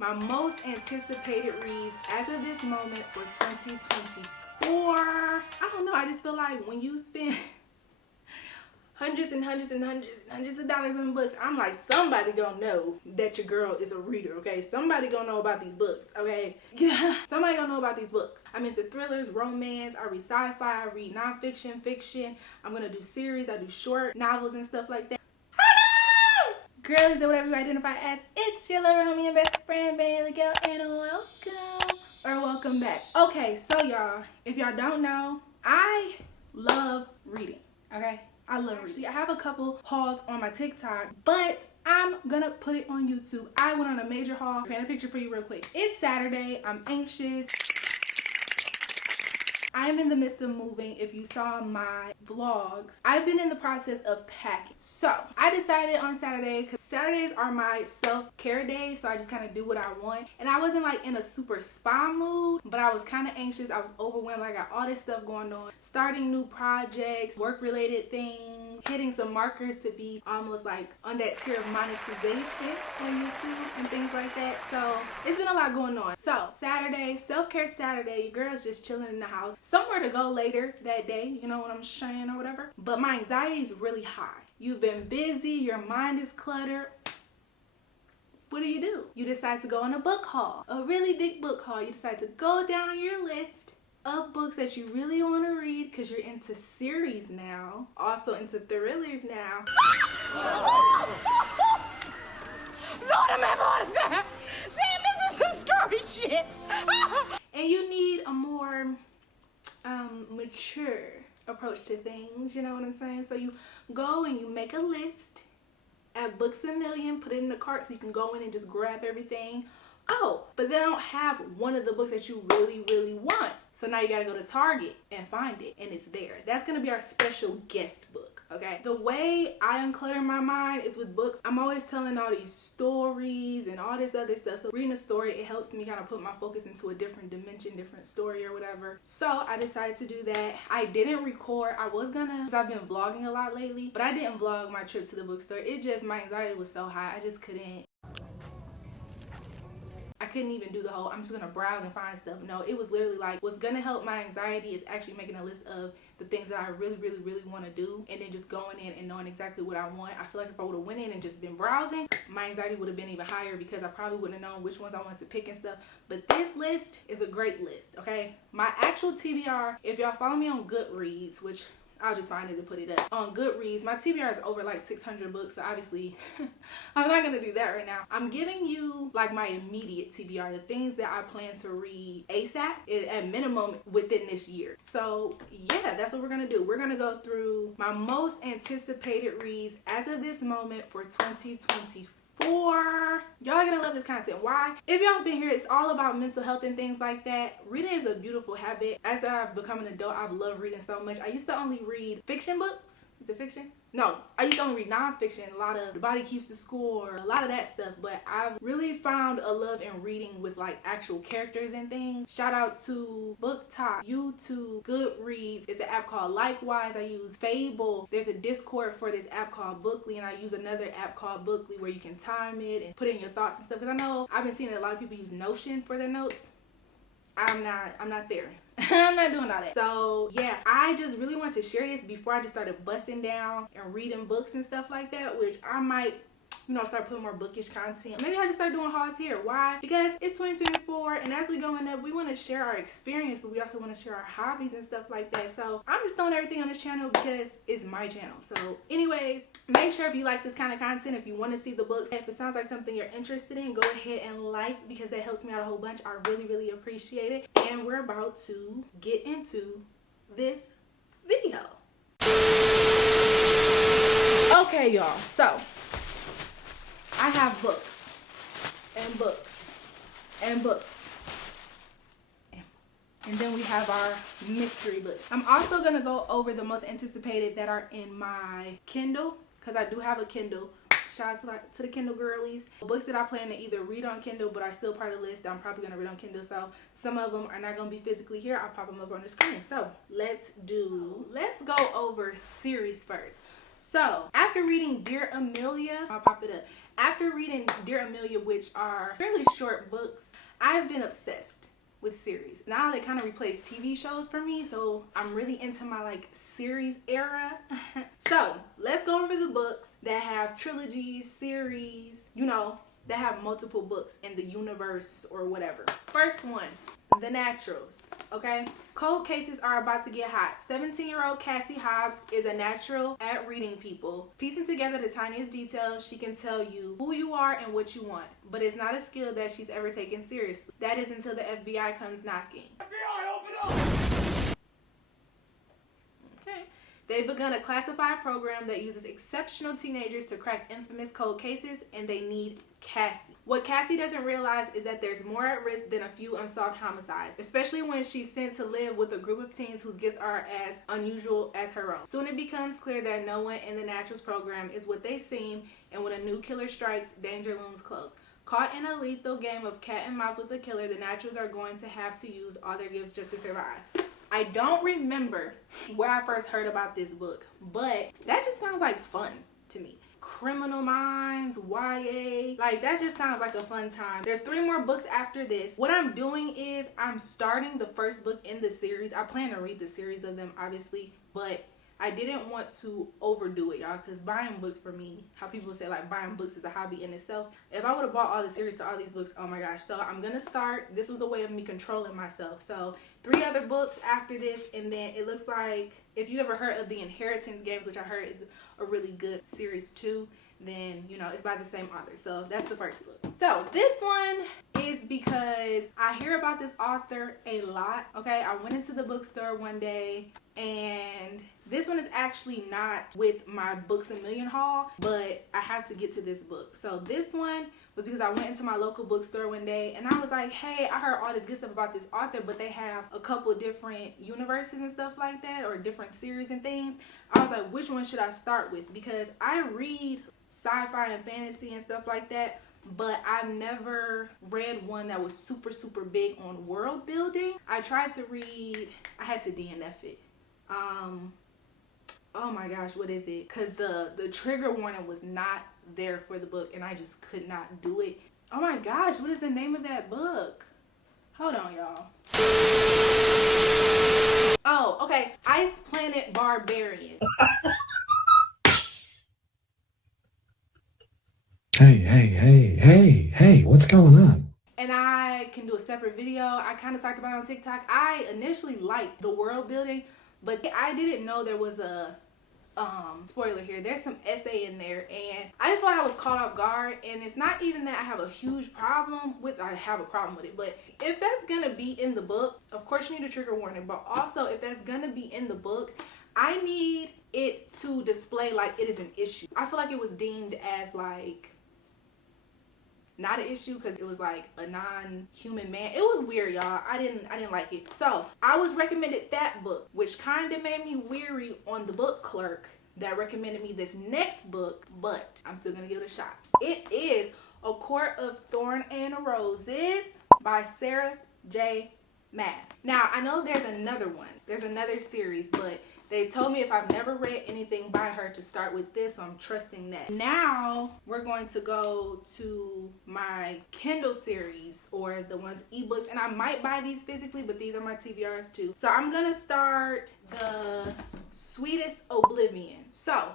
My most anticipated reads as of this moment for 2024. I don't know, I just feel like when you spend hundreds and hundreds and hundreds and hundreds of dollars on books, I'm like, somebody gonna know that your girl is a reader, okay? Somebody gonna know about these books, okay? Yeah, somebody gonna know about these books. I'm into thrillers, romance, I read sci-fi, I read nonfiction, fiction. I'm gonna do series, I do short novels and stuff like that. Girlies, or whatever you identify as, it's your lover, homie, and best friend, Bailey Girl, and welcome back. Okay, so y'all, if y'all don't know, I love reading, okay? I love reading. I have a couple hauls on my TikTok, but I'm gonna put it on YouTube. I went on a major haul. Paint a picture for you real quick. It's Saturday. I'm anxious. I'm in the midst of moving. If you saw my vlogs, I've been in the process of packing. So I decided on Saturday, because Saturdays are my self-care days, so I just kind of do what I want. And I wasn't like in a super spa mood, but I was kind of anxious. I was overwhelmed. I got all this stuff going on, starting new projects, work-related things, hitting some markers to be almost like on that tier of monetization on YouTube and things like that. So it's been a lot going on. So Saturday, self-care Saturday, your girl's just chilling in the house. Somewhere to go later that day, you know what I'm saying, or whatever. But my anxiety is really high. You've been busy, your mind is cluttered. What do? You decide to go on a book haul, a really big book haul. You decide to go down your list of books that you really want to read because you're into series now, also into thrillers now. Lord, I'm having a heart attack. Damn, this is some scary shit. And you need a more mature approach to things, you know what I'm saying? So you go and you make a list at Books A Million, put it in the cart so you can go in and just grab everything. Oh, but they don't have one of the books that you really want. So now you gotta go to Target and find it, and it's there. That's gonna be our special guest book, okay? The way I unclutter my mind is with books. I'm always telling all these stories and all this other stuff. So reading a story, it helps me kind of put my focus into a different dimension, different story or whatever. So I decided to do that. I didn't record. I was gonna, because I've been vlogging a lot lately, but I didn't vlog my trip to the bookstore. It just, my anxiety was so high, I just couldn't. I couldn't even do the whole, I'm just gonna browse and find stuff. No, it was literally like, what's gonna help my anxiety is actually making a list of the things that I really want to do, and then just going in and knowing exactly what I want. I feel like if I would have went in and just been browsing, my anxiety would have been even higher because I probably wouldn't have known which ones I wanted to pick and stuff. But this list is a great list, okay? My actual TBR, if y'all follow me on Goodreads, which I'll just find it and put it up. On Goodreads, my TBR is over like 600 books, so obviously I'm not gonna do that right now. I'm giving you like my immediate TBR, the things that I plan to read ASAP, at minimum within this year. So yeah, that's what we're gonna do. We're gonna go through my most anticipated reads as of this moment for 2024. Y'all are gonna love this content. Why? If y'all have been here, it's all about mental health and things like that. Reading is a beautiful habit. As I've become an adult, I've loved reading so much. I used to only read fiction books. Is it fiction? No, I used to only read nonfiction, a lot of The Body Keeps the Score, a lot of that stuff, but I've really found a love in reading with like actual characters and things. Shout out to BookTok, YouTube, Goodreads. It's an app called Likewise. I use Fable. There's a Discord for this app called Bookly, and I use another app called Bookly where you can time it and put in your thoughts and stuff, because I know I've been seeing a lot of people use Notion for their notes. I'm not there. I'm not doing all that. So yeah, I just really want to share this before I just started busting down and reading books and stuff like that, which I might, you know, start putting more bookish content. Maybe I just start doing hauls here. Why? Because it's 2024, and as we going up, we want to share our experience, but we also want to share our hobbies and stuff like that. So I'm just throwing everything on this channel because it's my channel. So anyways, make sure if you like this kind of content, if you want to see the books, if it sounds like something you're interested in, go ahead and like, because that helps me out a whole bunch. I really appreciate it. And we're about to get into this video. Okay, y'all, so I have books and books and books, and then we have our mystery books. I'm also gonna go over the most anticipated that are in my Kindle, because I do have a Kindle. Shout out to the Kindle girlies. Books that I plan to either read on Kindle but are still part of the list that I'm probably gonna read on Kindle. So some of them are not gonna be physically here. I'll pop them up on the screen. So let's go over series first. So after reading Dear Amelia, I'll pop it up. After reading Dear Amelia, which are fairly short books, I've been obsessed with series. Now they kind of replace TV shows for me, so I'm really into my like series era. So let's go over the books that have trilogies, series, you know, that have multiple books in the universe or whatever. First one, The Naturals. Okay, cold cases are about to get hot. 17-year-old Cassie Hobbs is a natural at reading people. Piecing together the tiniest details, she can tell you who you are and what you want. But it's not a skill that she's ever taken seriously. That is until the FBI comes knocking. FBI, open up! Okay. They've begun a classified program that uses exceptional teenagers to crack infamous cold cases, and they need Cassie. What Cassie doesn't realize is that there's more at risk than a few unsolved homicides, especially when she's sent to live with a group of teens whose gifts are as unusual as her own. Soon it becomes clear that no one in the Naturals program is what they seem, and when a new killer strikes, danger looms close. Caught in a lethal game of cat and mouse with the killer, the Naturals are going to have to use all their gifts just to survive. I don't remember where I first heard about this book, but that just sounds like fun to me. Criminal Minds, YA, like that just sounds like a fun time. There's 3 more books after this. What I'm doing is I'm starting the first book in the series. I plan to read the series of them, obviously, but I didn't want to overdo it, y'all, because buying books for me, how people say like buying books is a hobby in itself. If I would have bought all the series to all these books, oh my gosh. So I'm gonna start. This was a way of me controlling myself. So 3 other books after this, and then it looks like if you ever heard of the Inheritance games, which I heard is a really good series too, then you know it's by the same author. So that's the first book. So this one is because I hear about this author a lot. Okay, I went into the bookstore one day, and this one is actually not with my Books A Million haul, but I have to get to this book. So this one was because I went into my local bookstore one day and I was like, hey, I heard all this good stuff about this author, but they have a couple different universes and stuff like that, or different series and things. I was like, which one should I start with? Because I read sci-fi and fantasy and stuff like that, but I've never read one that was super big on world building. I tried to read, I had to DNF it. Oh my gosh, what is it? Because the trigger warning was not there for the book, and I just could not do it. Oh my gosh, what is the name of that book? Hold on, y'all. Oh, okay. Ice Planet Barbarian. Hey, what's going on? And I can do a separate video. I kind of talked about it on TikTok. I initially liked the world building, but I didn't know there was a spoiler here. There's some essay in there, and I just thought I was caught off guard. And it's not even that I have a huge problem with, I have a problem with it, but if that's gonna be in the book, of course you need a trigger warning, but also if that's gonna be in the book, I need it to display like it is an issue. I feel like it was deemed as like not an issue because it was like a non-human man. It was weird, y'all. I didn't like it. So I was recommended that book, which kind of made me weary on the book clerk that recommended me this next book, but I'm still gonna give it a shot. It is A Court of Thorn and Roses by Sarah J. Maas. Now I know there's another one, there's another series, but they told me if I've never read anything by her to start with this, so I'm trusting that. Now we're going to go to my Kindle series, or the ones ebooks, and I might buy these physically, but these are my TBRs too. So I'm gonna start the Sweetest Oblivion. So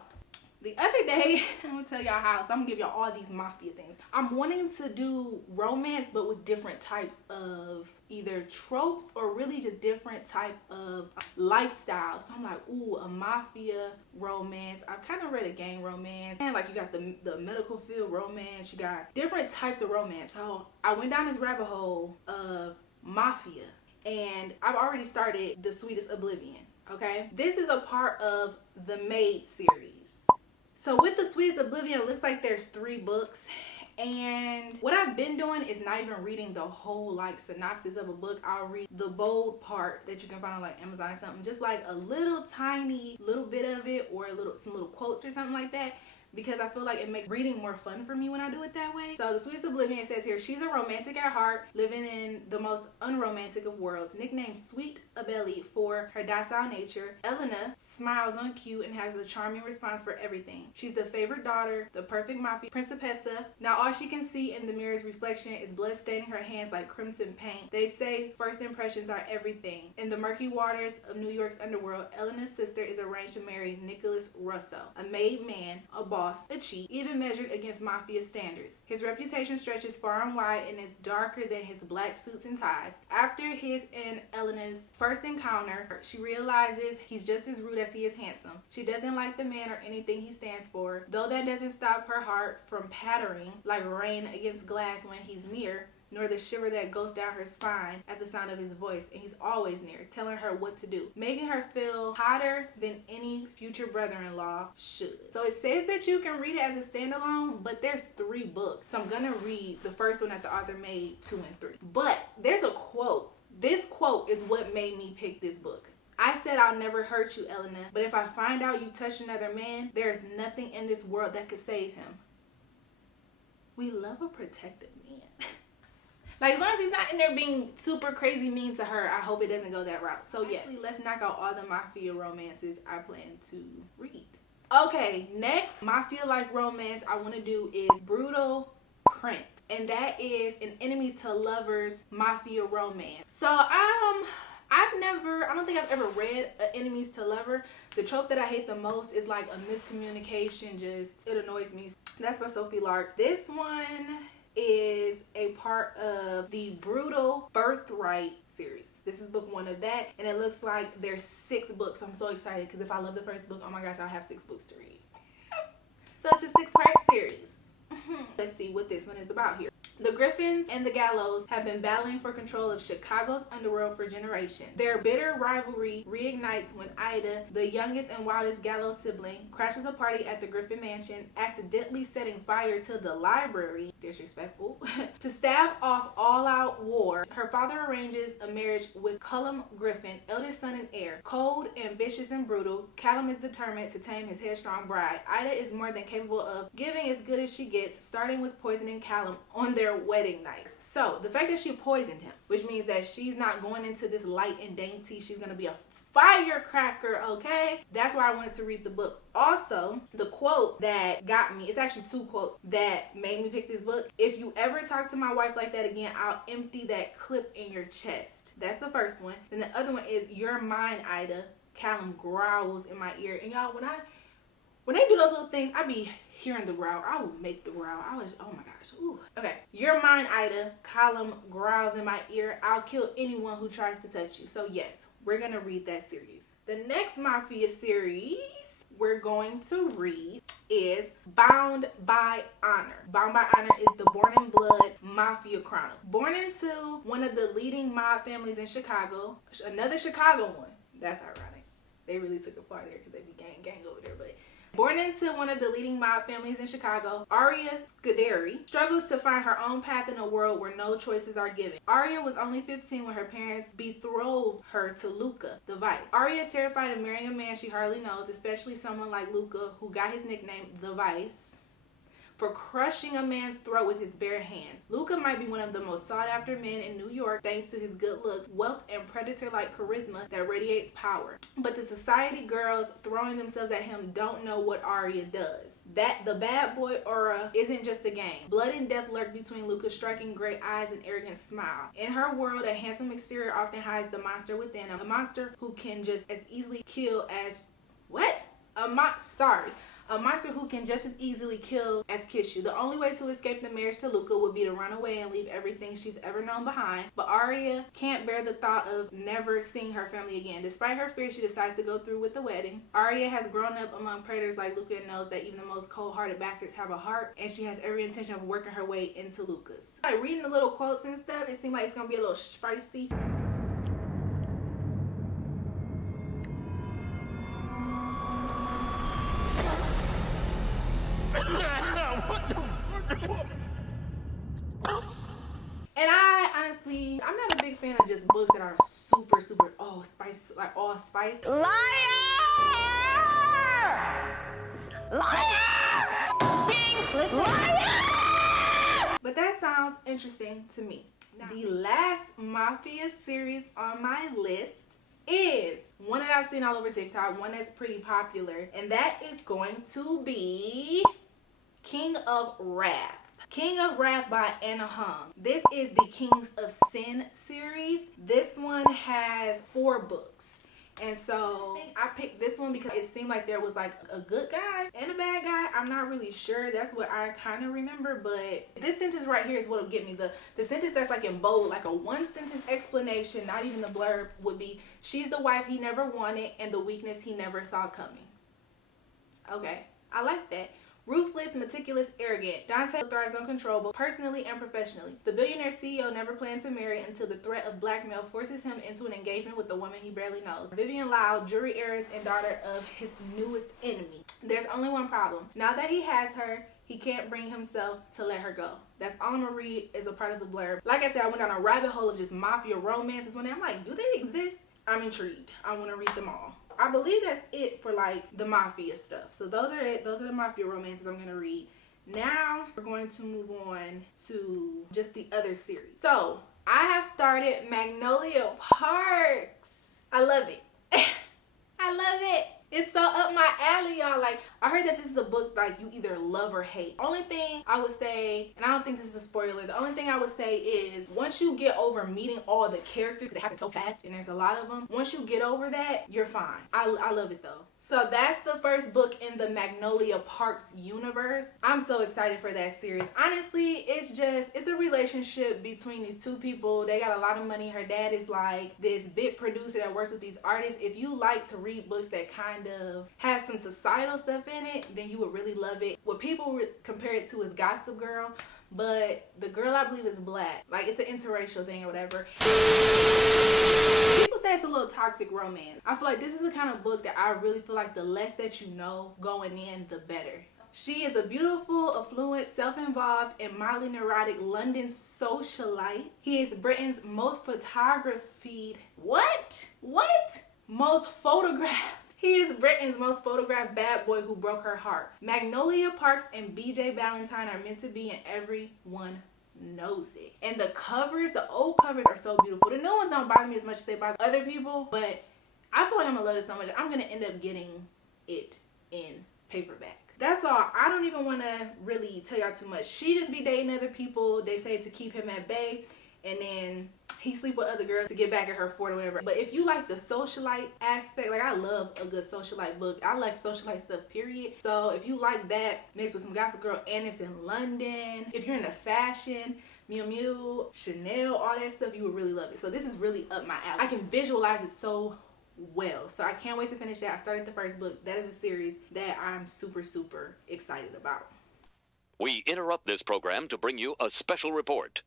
the other day, I'm gonna tell y'all how, so I'm gonna give y'all all these mafia things. I'm wanting to do romance, but with different types of either tropes or really just different type of lifestyle. So I'm like, ooh, a mafia romance. I've kind of read a gang romance, and like you got the medical field romance, you got different types of romance. So I went down this rabbit hole of mafia, and I've already started the Sweetest Oblivion. Okay, this is a part of the Maid series. So with the Sweetest Oblivion, it looks like there's 3 books, and what I've been doing is not even reading the whole like synopsis of a book. I'll read the bold part that you can find on like Amazon or something, just like a little tiny little bit of it, or some little quotes or something like that. because I feel like it makes reading more fun for me when I do it that way. So the Sweetest Oblivion says here, she's a romantic at heart, living in the most unromantic of worlds. Nicknamed Sweet Oblivion for her docile nature, Elena smiles on cue and has a charming response for everything. She's the favorite daughter, the perfect mafia principessa. Now all she can see in the mirror's reflection is blood staining her hands like crimson paint. They say first impressions are everything. In the murky waters of New York's underworld, Elena's sister is arranged to marry Nicholas Russo, a made man, a boss, a cheat, even measured against mafia standards. His reputation stretches far and wide and is darker than his black suits and ties. After his and Elena's first encounter, she realizes he's just as rude as he is handsome. She doesn't like the man or anything he stands for, though that doesn't stop her heart from pattering like rain against glass when he's near, nor the shiver that goes down her spine at the sound of his voice, and he's always near, telling her what to do, making her feel hotter than any future brother-in-law should. So it says that you can read it as a standalone, but there's 3 books. So I'm gonna read the first one that the author made, 2 and 3. But there's a quote. This quote is what made me pick this book. I said I'll never hurt you, Elena, but if I find out you touched another man, there's nothing in this world that could save him. We love a protected man. Like, as long as he's not in there being super crazy mean to her, I hope it doesn't go that route. So yes, actually, let's knock out all the mafia romances I plan to read. Okay, next mafia-like romance I want to do is Brutal Prince. And that is an enemies to lovers mafia romance. So I don't think I've ever read enemies to lover. The trope that I hate the most is like a miscommunication. It annoys me. That's by Sophie Lark. This one is a part of the Brutal Birthright series. This is book 1 of that, and it looks like there's 6 books. I'm so excited because if I love the first book, oh my gosh, I'll have 6 books to read. So it's a 6-part series. Let's see what this one is about here. The Griffins and the Gallows have been battling for control of Chicago's underworld for generations. Their bitter rivalry reignites when Ida, the youngest and wildest Gallows sibling, crashes a party at the Griffin mansion, accidentally setting fire to the library, disrespectful, to stave off all-out war. Her father arranges a marriage with Callum Griffin, eldest son and heir. Cold, ambitious, and brutal, Callum is determined to tame his headstrong bride. Ida is more than capable of giving as good as she gets, starting with poisoning Callum on their wedding night. So the fact that she poisoned him, which means that she's not going into this light and dainty, she's going to be a firecracker, okay? That's why I wanted to read the book. Also, the quote that got me, it's actually 2 quotes that made me pick this book. If you ever talk to my wife like that again, I'll empty that clip in your chest. That's the first one. Then the other one is, you're mine, Ida. Callum growls in my ear. And y'all, when they do those little things, I be hearing the growl. I will make the growl. Oh my gosh. Ooh. Okay. You're mine, Ida. Callum growls in my ear. I'll kill anyone who tries to touch you. So yes, we're going to read that series. The next Mafia series we're going to read is Bound by Honor. Bound by Honor is the Born in Blood Mafia Chronicle. Born into one of the leading mob families in Chicago. Another Chicago one. That's ironic. They really took it far there because they be gang over there, but born into one of the leading mob families in Chicago, Aria Scuderi struggles to find her own path in a world where no choices are given. Aria was only 15 when her parents betrothed her to Luca, the Vice. Aria is terrified of marrying a man she hardly knows, especially someone like Luca, who got his nickname, the Vice, for crushing a man's throat with his bare hands. Luca might be one of the most sought-after men in New York thanks to his good looks, wealth, and predator-like charisma that radiates power. But the society girls throwing themselves at him don't know what Aria does. That the bad boy aura isn't just a game. Blood and death lurk between Luca's striking gray eyes and arrogant smile. In her world, a handsome exterior often hides the monster within, a monster who can just as easily kill as... What? A monster who can just as easily kill as kiss you. The only way to escape the marriage to Luca would be to run away and leave everything she's ever known behind. But Aria can't bear the thought of never seeing her family again. Despite her fear, she decides to go through with the wedding. Aria has grown up among predators like Luca and knows that even the most cold-hearted bastards have a heart, and she has every intention of working her way into Luca's. Like, reading the little quotes and stuff, it seemed like it's gonna be a little spicy. And I'm not a big fan of just books that are super, spice, like all spice. Liar! Liars! Listen. But that sounds interesting to me. Now, the last Mafia series on my list is one that I've seen all over TikTok, one that's pretty popular, and that is going to be King of Wrath. King of Wrath by Anna Hung. This is the Kings of Sin series. This one has 4 books. And so I picked this one because it seemed like there was like a good guy and a bad guy. I'm not really sure. That's what I kind of remember. But this sentence right here is what will get me. The sentence that's like in bold, like a 1-sentence explanation, not even the blurb, would be, she's the wife he never wanted and the weakness he never saw coming. Okay, I like that. Ruthless, meticulous, arrogant. Dante thrives uncontrollable, personally and professionally. The billionaire CEO never planned to marry until the threat of blackmail forces him into an engagement with a woman he barely knows. Vivian Lau, jury heiress and daughter of his newest enemy. There's only one problem. Now that he has her, he can't bring himself to let her go. That's all I'm gonna read as a part of the blurb. Like I said, I went down a rabbit hole of just mafia romances one day. I'm like, do they exist? I'm intrigued. I want to read them all. I believe that's it for like the mafia stuff. So those are it. Those are the mafia romances I'm gonna read. Now we're going to move on to just the other series. So I have started Magnolia Parks. I love it. I love it. It's so up my alley, y'all. Like, I heard that this is a book like you either love or hate. Only thing I would say, and I don't think this is a spoiler, the only thing I would say is once you get over meeting all the characters, they happen so fast and there's a lot of them. Once you get over that, you're fine. I love it though. So that's the first book in the Magnolia Parks universe. I'm so excited for that series. Honestly, it's a relationship between these 2 people. They got a lot of money. Her dad is like this big producer that works with these artists. If you like to read books that kind of have some societal stuff in it, then you would really love it. What people compare it to is Gossip Girl, but the girl I believe is black. Like, it's an interracial thing or whatever. People say it's a little toxic romance. I feel like this is the kind of book that I really feel like the less that you know going in, the better. She is a beautiful, affluent, self-involved, and mildly neurotic London socialite. He is Britain's most photographed... What? Most photographed. He is Britain's most photographed bad boy who broke her heart. Magnolia Parks and BJ Valentine are meant to be, and everyone knows it. And the covers, the old covers are so beautiful. The new ones don't bother me as much as they bother other people, but I feel like I'm gonna love it so much. I'm gonna end up getting it in paperback. That's all. I don't even want to really tell y'all too much. She just be dating other people. They say to keep him at bay, and then he sleep with other girls to get back at her for it or whatever. But if you like the socialite aspect, like I love a good socialite book. I like socialite stuff, period. So if you like that mixed with some Gossip Girl and it's in London, if you're into fashion, Miu Miu, Chanel, all that stuff, you would really love it. So this is really up my alley. I can visualize it so well. So I can't wait to finish that. I started the first book. That is a series that I'm super, super excited about. We interrupt this program to bring you a special report.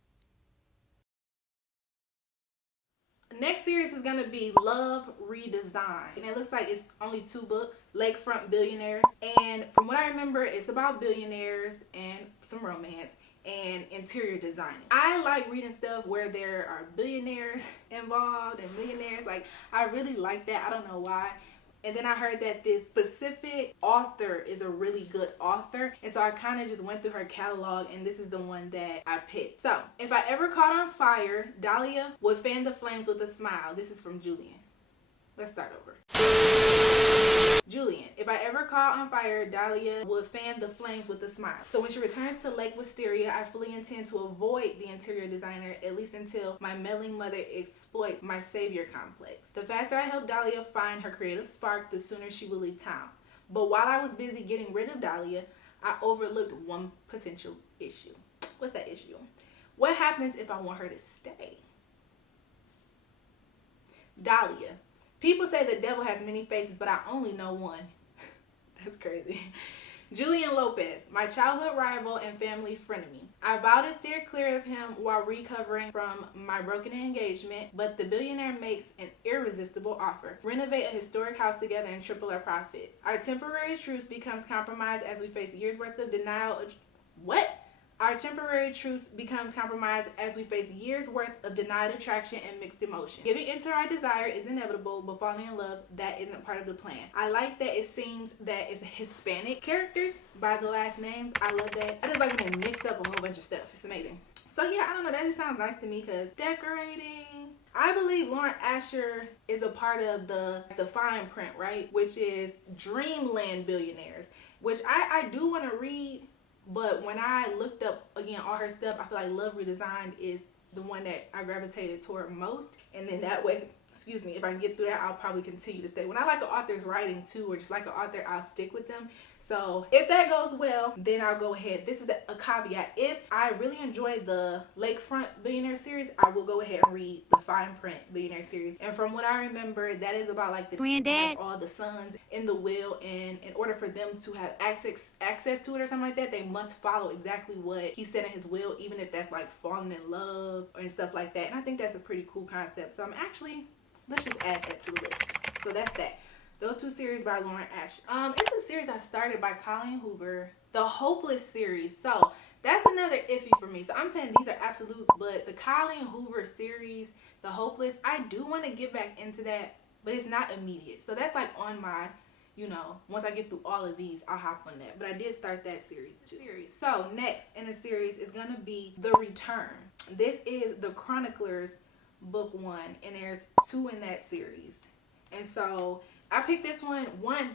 Next series is going to be Love Redesign. And it looks like it's only 2 books. Lakefront Billionaires. And from what I remember, it's about billionaires and some romance and interior designing. I like reading stuff where there are billionaires involved and millionaires. Like, I really like that. I don't know why. And then I heard that this specific author is a really good author. And so I kind of just went through her catalog, and this is the one that I picked. So, if I ever caught on fire, Dahlia would fan the flames with a smile. This is from Julian. Let's start over. Julian, if I ever caught on fire, Dahlia would fan the flames with a smile. So when she returns to Lake Wisteria, I fully intend to avoid the interior designer, at least until my meddling mother exploits my savior complex. The faster I help Dahlia find her creative spark, the sooner she will leave town. But while I was busy getting rid of Dahlia, I overlooked one potential issue. What's that issue? What happens if I want her to stay? Dahlia. People say the devil has many faces, but I only know one. That's crazy. Julian Lopez, my childhood rival and family frenemy. I vow to steer clear of him while recovering from my broken engagement, but the billionaire makes an irresistible offer. Renovate a historic house together and triple our profits. Our temporary truce becomes compromised as we face years worth of denial. What? Our temporary truce becomes compromised as we face years worth of denied attraction and mixed emotion. Giving into our desire is inevitable, but falling in love, that isn't part of the plan. I like that it seems that it's Hispanic characters by the last names. I love that. I just like when they mix up a whole bunch of stuff. It's amazing. So yeah, I don't know, that just sounds nice to me because decorating. I believe Lauren Asher is a part of the fine print, right? Which is Dreamland Billionaires, which I do want to read. But when I looked up, again, all her stuff, I feel like Love Redesigned is the one that I gravitated toward most. And then that way, excuse me, if I can get through that, I'll probably continue to stay. When I like an author's writing too, or just like an author, I'll stick with them. So if that goes well, then I'll go ahead. This is a caveat. If I really enjoy the Lakefront Billionaire series, I will go ahead and read the Fine Print Billionaire series. And from what I remember, that is about like the granddad, all the sons in the will, and in order for them to have access to it or something like that, they must follow exactly what he said in his will, even if that's like falling in love and stuff like that. And I think that's a pretty cool concept. So I'm actually, let's just add that to the list. So that's that. Those two series by Lauren Asher. It's a series I started by Colleen Hoover, the Hopeless series. So that's another iffy for me. So I'm saying these are absolutes, but the Colleen Hoover series, the Hopeless, I do want to get back into that, but it's not immediate. So that's like on my, you know, once I get through all of these, I'll hop on that. But I did start that series too. So next in the series is going to be The Return. This is the Chroniclers book 1, and there's 2 in that series. And so I picked this one.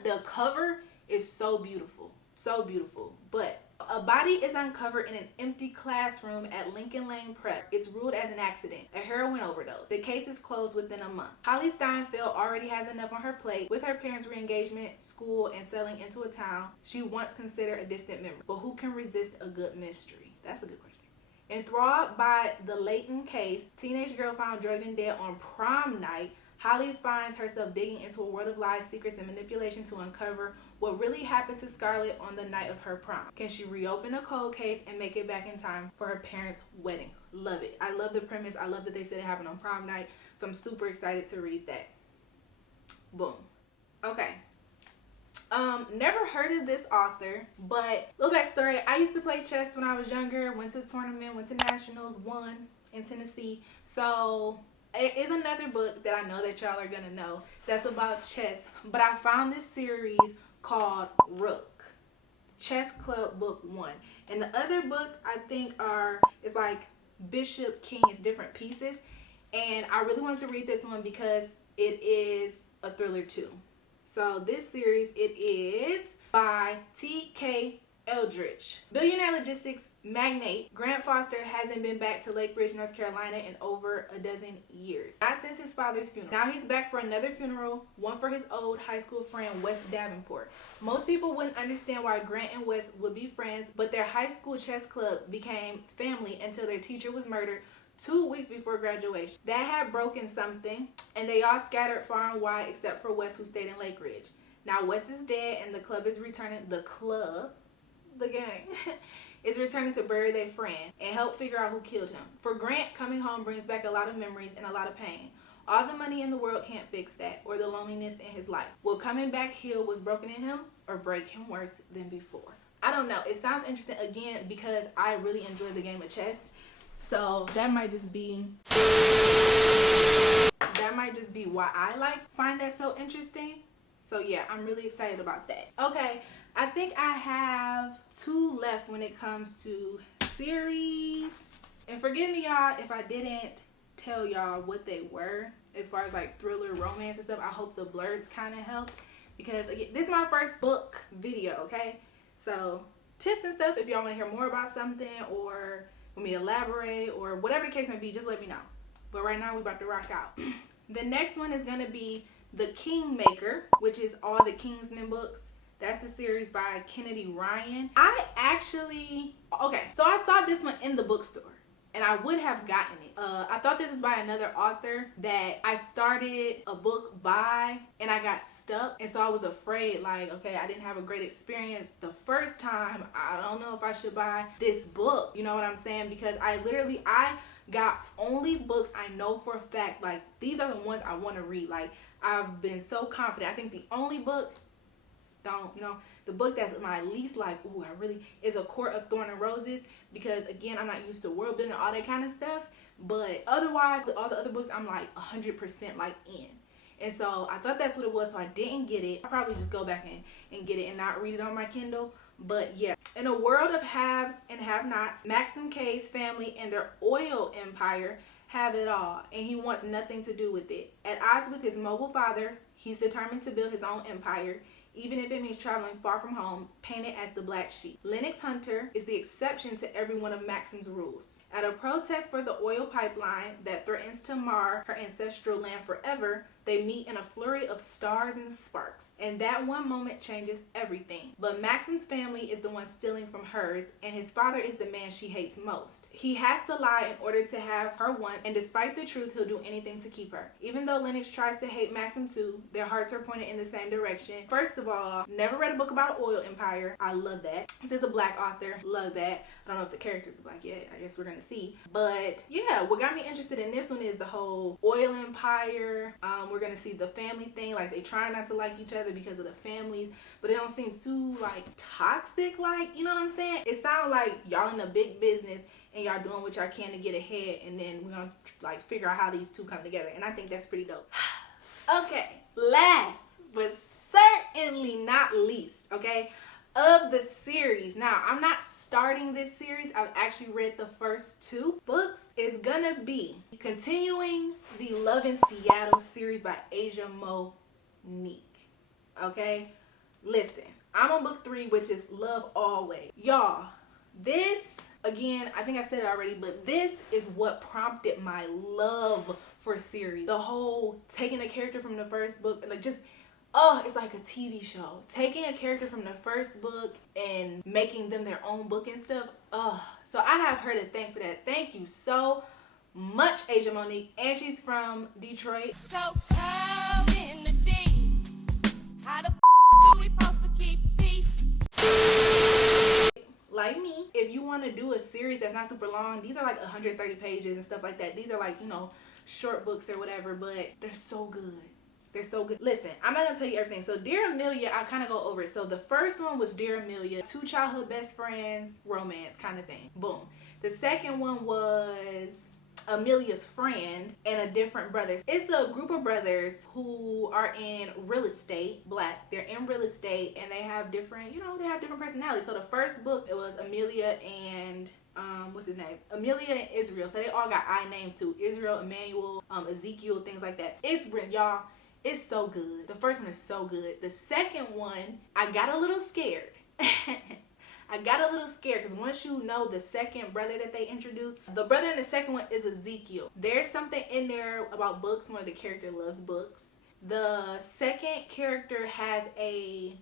The cover is so beautiful. So beautiful. But a body is uncovered in an empty classroom at Lincoln Lane Prep. It's ruled as an accident, a heroin overdose. The case is closed within a month. Holly Steinfeld already has enough on her plate with her parents' re-engagement, school, and settling into a town she once considered a distant memory. But who can resist a good mystery? That's a good question. Enthralled by the Layton case, teenage girl found drugged and dead on prom night, Holly finds herself digging into a world of lies, secrets, and manipulation to uncover what really happened to Scarlett on the night of her prom. Can she reopen a cold case and make it back in time for her parents' wedding? Love it. I love the premise. I love that they said it happened on prom night. So I'm super excited to read that. Boom. Okay. Never heard of this author, but little backstory. I used to play chess when I was younger. Went to a tournament, went to nationals, won in Tennessee. So it is another book that I know that y'all are gonna know that's about chess, but I found this series called Rook, Chess Club Book 1, and the other books I think it's like Bishop, King, it's different pieces, and I really wanted to read this one because it is a thriller too. So this series, it is by T.K. Eldridge. Billionaire logistics magnate Grant Foster hasn't been back to Lake Bridge, North Carolina in over a dozen years. Not since his father's funeral. Now he's back for another funeral, one for his old high school friend, Wes Davenport. Most people wouldn't understand why Grant and Wes would be friends, but their high school chess club became family until their teacher was murdered 2 weeks before graduation. That had broken something, and they all scattered far and wide except for Wes, who stayed in Lake Ridge. Now Wes is dead, and the club is returning. The gang is returning to bury their friend and help figure out who killed him. For Grant, coming home brings back a lot of memories and a lot of pain. All the money in the world can't fix that, or the loneliness in his life. Will coming back heal what's broken in him, or break him worse than before? I don't know. It sounds interesting, again, because I really enjoy the game of chess. So that might just be why I find that so interesting. So yeah, I'm really excited about that. Okay, I think I have 2 left when it comes to series. And forgive me, y'all, if I didn't tell y'all what they were as far as like thriller, romance, and stuff. I hope the blurbs kind of help, because again, this is my first book video, okay? So tips and stuff, if y'all want to hear more about something or want me to elaborate or whatever the case may be, just let me know. But right now, we're about to rock out. The next one is going to be The Kingmaker, which is all the Kingsmen books. That's the series by Kennedy Ryan. So I saw this one in the bookstore, and I would have gotten it. I thought this was by another author that I started a book by, and I got stuck. And so I was afraid, like, okay, I didn't have a great experience the first time. I don't know if I should buy this book. You know what I'm saying? Because I got only books I know for a fact, like, these are the ones I want to read. Like, I've been so confident. I think the only book, the book that's my least like, is A Court of Thorn and Roses, because again, I'm not used to world building and all that kind of stuff. But otherwise, all the other books, I'm like 100% like in. And so I thought that's what it was, so I didn't get it. I'll probably just go back and get it and not read it on my Kindle. But yeah, in a world of haves and have-nots, Maxim K's family and their oil empire have it all, and he wants nothing to do with it. At odds with his mobile father, he's determined to build his own empire, even if it means traveling far from home, painted as the black sheep. Lennox Hunter is the exception to every one of Maxim's rules. At a protest for the oil pipeline that threatens to mar her ancestral land forever, they meet in a flurry of stars and sparks, and that one moment changes everything. But Maxim's family is the one stealing from hers, and his father is the man she hates most. He has to lie in order to have her want, and despite the truth, he'll do anything to keep her. Even though Lennox tries to hate Maxim too, their hearts are pointed in the same direction. First of all, never read a book about an oil empire. I love that. This is a black author. Love that. I don't know if the characters are black yet. I guess we're gonna see. But yeah, what got me interested in this one is the whole oil empire. We're gonna see the family thing. Like, they try not to like each other because of the families, but it don't seem too like toxic. Like, you know what I'm saying? It sounds like y'all in a big business and y'all doing what y'all can to get ahead, and then we're gonna like figure out how these two come together. And I think that's pretty dope. Okay, last but certainly not least, okay, of the series. Now, I'm not starting this series. I've actually read the first 2 books. It's gonna be continuing the Love in Seattle series by Asia Monique. Okay? Listen, I'm on book 3, which is Love Always. Y'all, this, again, I think I said it already, but this is what prompted my love for series. The whole taking a character from the first book, like, just, oh, it's like a TV show. Taking a character from the first book and making them their own book and stuff. Oh, so I have her to thank for that. Thank you so much, Asia Monique. And she's from Detroit. So come in the D. How the do we supposed to keep peace? Like me, if you want to do a series that's not super long, these are like 130 pages and stuff like that. These are like, you know, short books or whatever, but they're so good. They're so good. Listen, I'm not gonna tell you everything. So Dear Amelia, I'll kind of go over it. So the first one was Dear Amelia, 2 childhood best friends, romance kind of thing. Boom. The second one was Amelia's friend and a different brothers. It's a group of brothers who are in real estate, black. They're in real estate and they have different, you know, they have different personalities. So the first book, it was Amelia and what's his name? Amelia and Israel. So they all got I names too. Israel, Emmanuel, Ezekiel, things like that. It's written, y'all. It's so good. The first one is so good. The second one, I got a little scared. I got a little scared because once you know the second brother that they introduced, the brother in the second one is Ezekiel. There's something in there about books. One of the characters loves books. The second character has a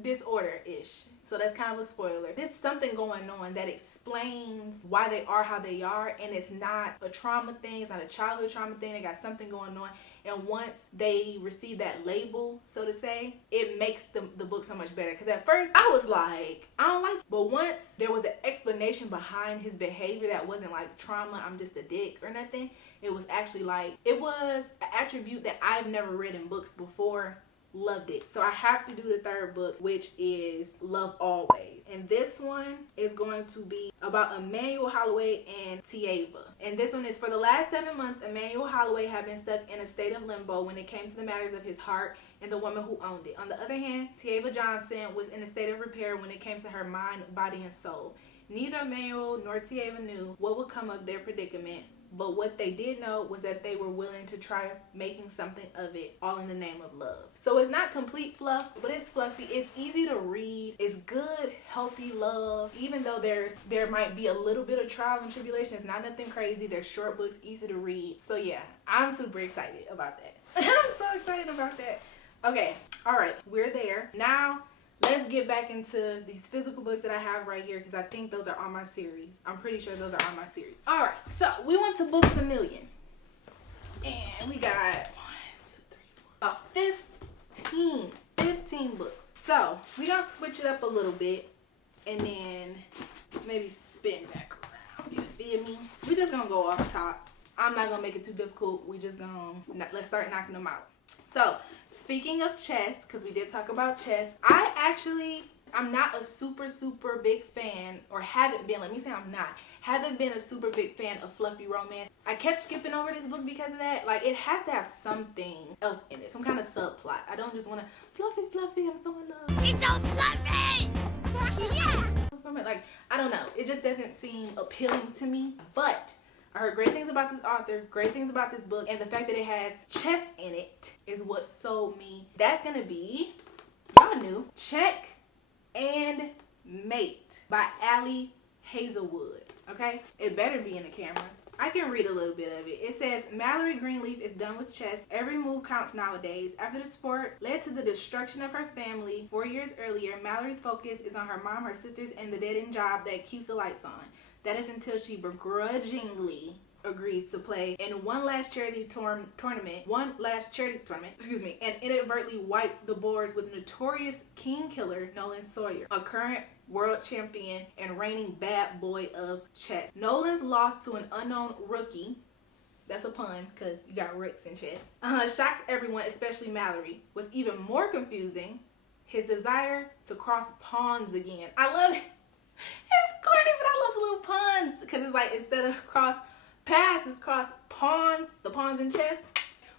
disorder-ish. So that's kind of a spoiler. There's something going on that explains why they are how they are, and it's not a trauma thing. It's not a childhood trauma thing. They got something going on. And once they receive that label, so to say, it makes the book so much better. Because at first, I was like, I don't like it. But once there was an explanation behind his behavior that wasn't like trauma, I'm just a dick or nothing. It was actually like, it was an attribute that I've never read in books before. Loved it. So I have to do the third book, which is Love Always. And this one is going to be about Emmanuel Holloway and Tiava. And this one is, for the last 7 months, Emmanuel Holloway had been stuck in a state of limbo when it came to the matters of his heart and the woman who owned it. On the other hand, Tiava Johnson was in a state of repair when it came to her mind, body, and soul. Neither Emmanuel nor Tiava knew what would come of their predicament, but what they did know was that they were willing to try making something of it, all in the name of love. So it's not complete fluff, but it's fluffy. It's easy to read. It's good, healthy love. Even though there might be a little bit of trial and tribulation, it's not nothing crazy. They're short books, easy to read. So yeah, I'm super excited about that. I'm so excited about that. Okay, all right, we're there. Now, let's get back into these physical books that I have right here, because I think those are on my series. I'm pretty sure those are on my series. All right, so we went to Books A Million. And we got 15 books. So we're going to switch it up a little bit and then maybe spin back around. You feel me? We're just going to go off top. I'm not going to make it too difficult. We just going to, let's start knocking them out. So, speaking of chess, because we did talk about chess, I actually I'm not a super big fan, or haven't been, let me say haven't been a super big fan of fluffy romance. I kept skipping over this book because of that. Like, it has to have something else in it, some kind of subplot. I don't just want to fluffy, I'm so in love. It's so fluffy! Yeah! Like, I don't know. It just doesn't seem appealing to me. But I heard great things about this author, great things about this book, and the fact that it has chess in it is what sold me. That's gonna be, y'all knew, Check and Mate by Allie Hazelwood. Okay? It better be in the camera. I can read a little bit of it. It says, Mallory Greenleaf is done with chess. Every move counts nowadays. After the sport led to the destruction of her family 4 years earlier, Mallory's focus is on her mom, her sisters, and the dead-end job that keeps the lights on. That is until she begrudgingly agrees to play in one last charity tournament, and inadvertently wipes the boards with notorious king killer Nolan Sawyer, a current world champion and reigning bad boy of chess. Nolan's loss to an unknown rookie, that's a pun because you got rooks in chess, shocks everyone, especially Mallory. What's even more confusing, his desire to cross pawns again. I love it. It's corny, but I love little puns because it's like, instead of cross paths, it's cross pawns, the pawns in chess.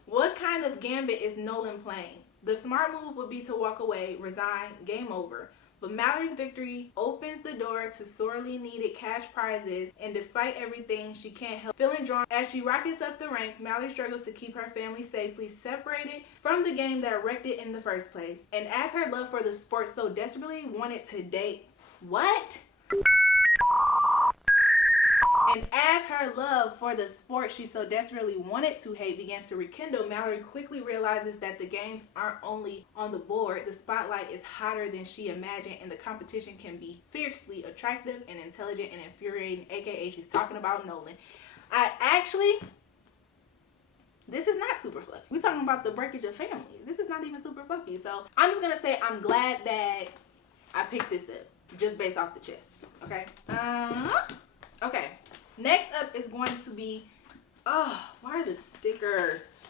What kind of gambit is Nolan playing? The smart move would be to walk away, resign, game over. But Mallory's victory opens the door to sorely needed cash prizes, and despite everything, she can't help feeling drawn. As she rockets up the ranks, Mallory struggles to keep her family safely separated from the game that wrecked it in the first place. And as her love for the sport so desperately wanted to date, what? And as her love for the sport she so desperately wanted to hate begins to rekindle, Mallory quickly realizes that the games aren't only on the board, the spotlight is hotter than she imagined, and the competition can be fiercely attractive and intelligent and infuriating, aka she's talking about Nolan. This is not super fluffy. We're talking about the breakage of families. This is not even super fluffy. So I'm just gonna say I'm glad that I picked this up just based off the chess. Okay. Okay. Next up is going to be, why are the stickers?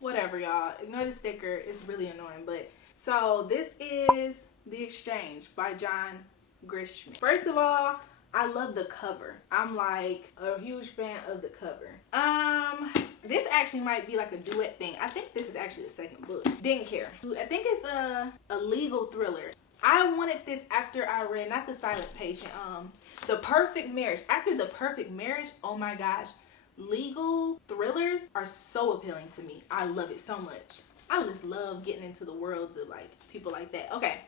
Whatever, y'all. Ignore the sticker. It's really annoying. But so this is The Exchange by John Grisham. First of all, I love the cover. I'm like a huge fan of the cover. This actually might be like a duet thing. I think this is actually the second book. Didn't care. I think it's a legal thriller. I wanted this after I read, not The Silent Patient, The Perfect Marriage. After The Perfect Marriage, oh my gosh, legal thrillers are so appealing to me. I love it so much. I just love getting into the worlds of like people like that. Okay,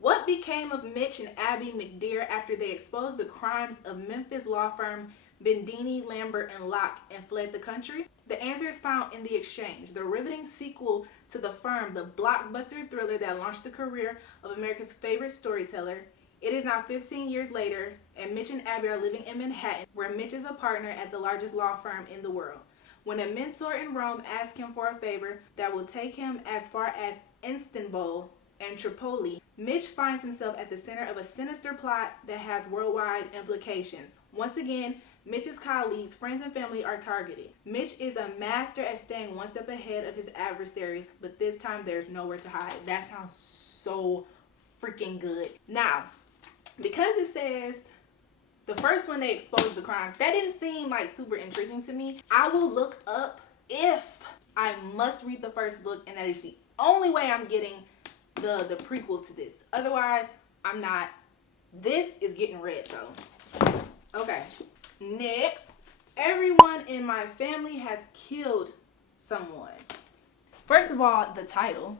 what became of Mitch and Abby McDear after they exposed the crimes of Memphis law firm Bendini, Lambert, and Locke and fled the country? The answer is found in The Exchange, the riveting sequel to The Firm, the blockbuster thriller that launched the career of America's favorite storyteller. It is now 15 years later, and Mitch and Abby are living in Manhattan, where Mitch is a partner at the largest law firm in the world. When a mentor in Rome asks him for a favor that will take him as far as Istanbul and Tripoli, Mitch finds himself at the center of a sinister plot that has worldwide implications. Once again, Mitch's colleagues, friends, and family are targeted. Mitch is a master at staying one step ahead of his adversaries, but this time there's nowhere to hide. That sounds so freaking good. Now, because it says the first one they exposed the crimes, that didn't seem like super intriguing to me. I will look up if I must read the first book, and that is the only way I'm getting the prequel to this. Otherwise, I'm not. This is getting read though. Okay. Next, everyone in my family has killed someone. First of all, the title.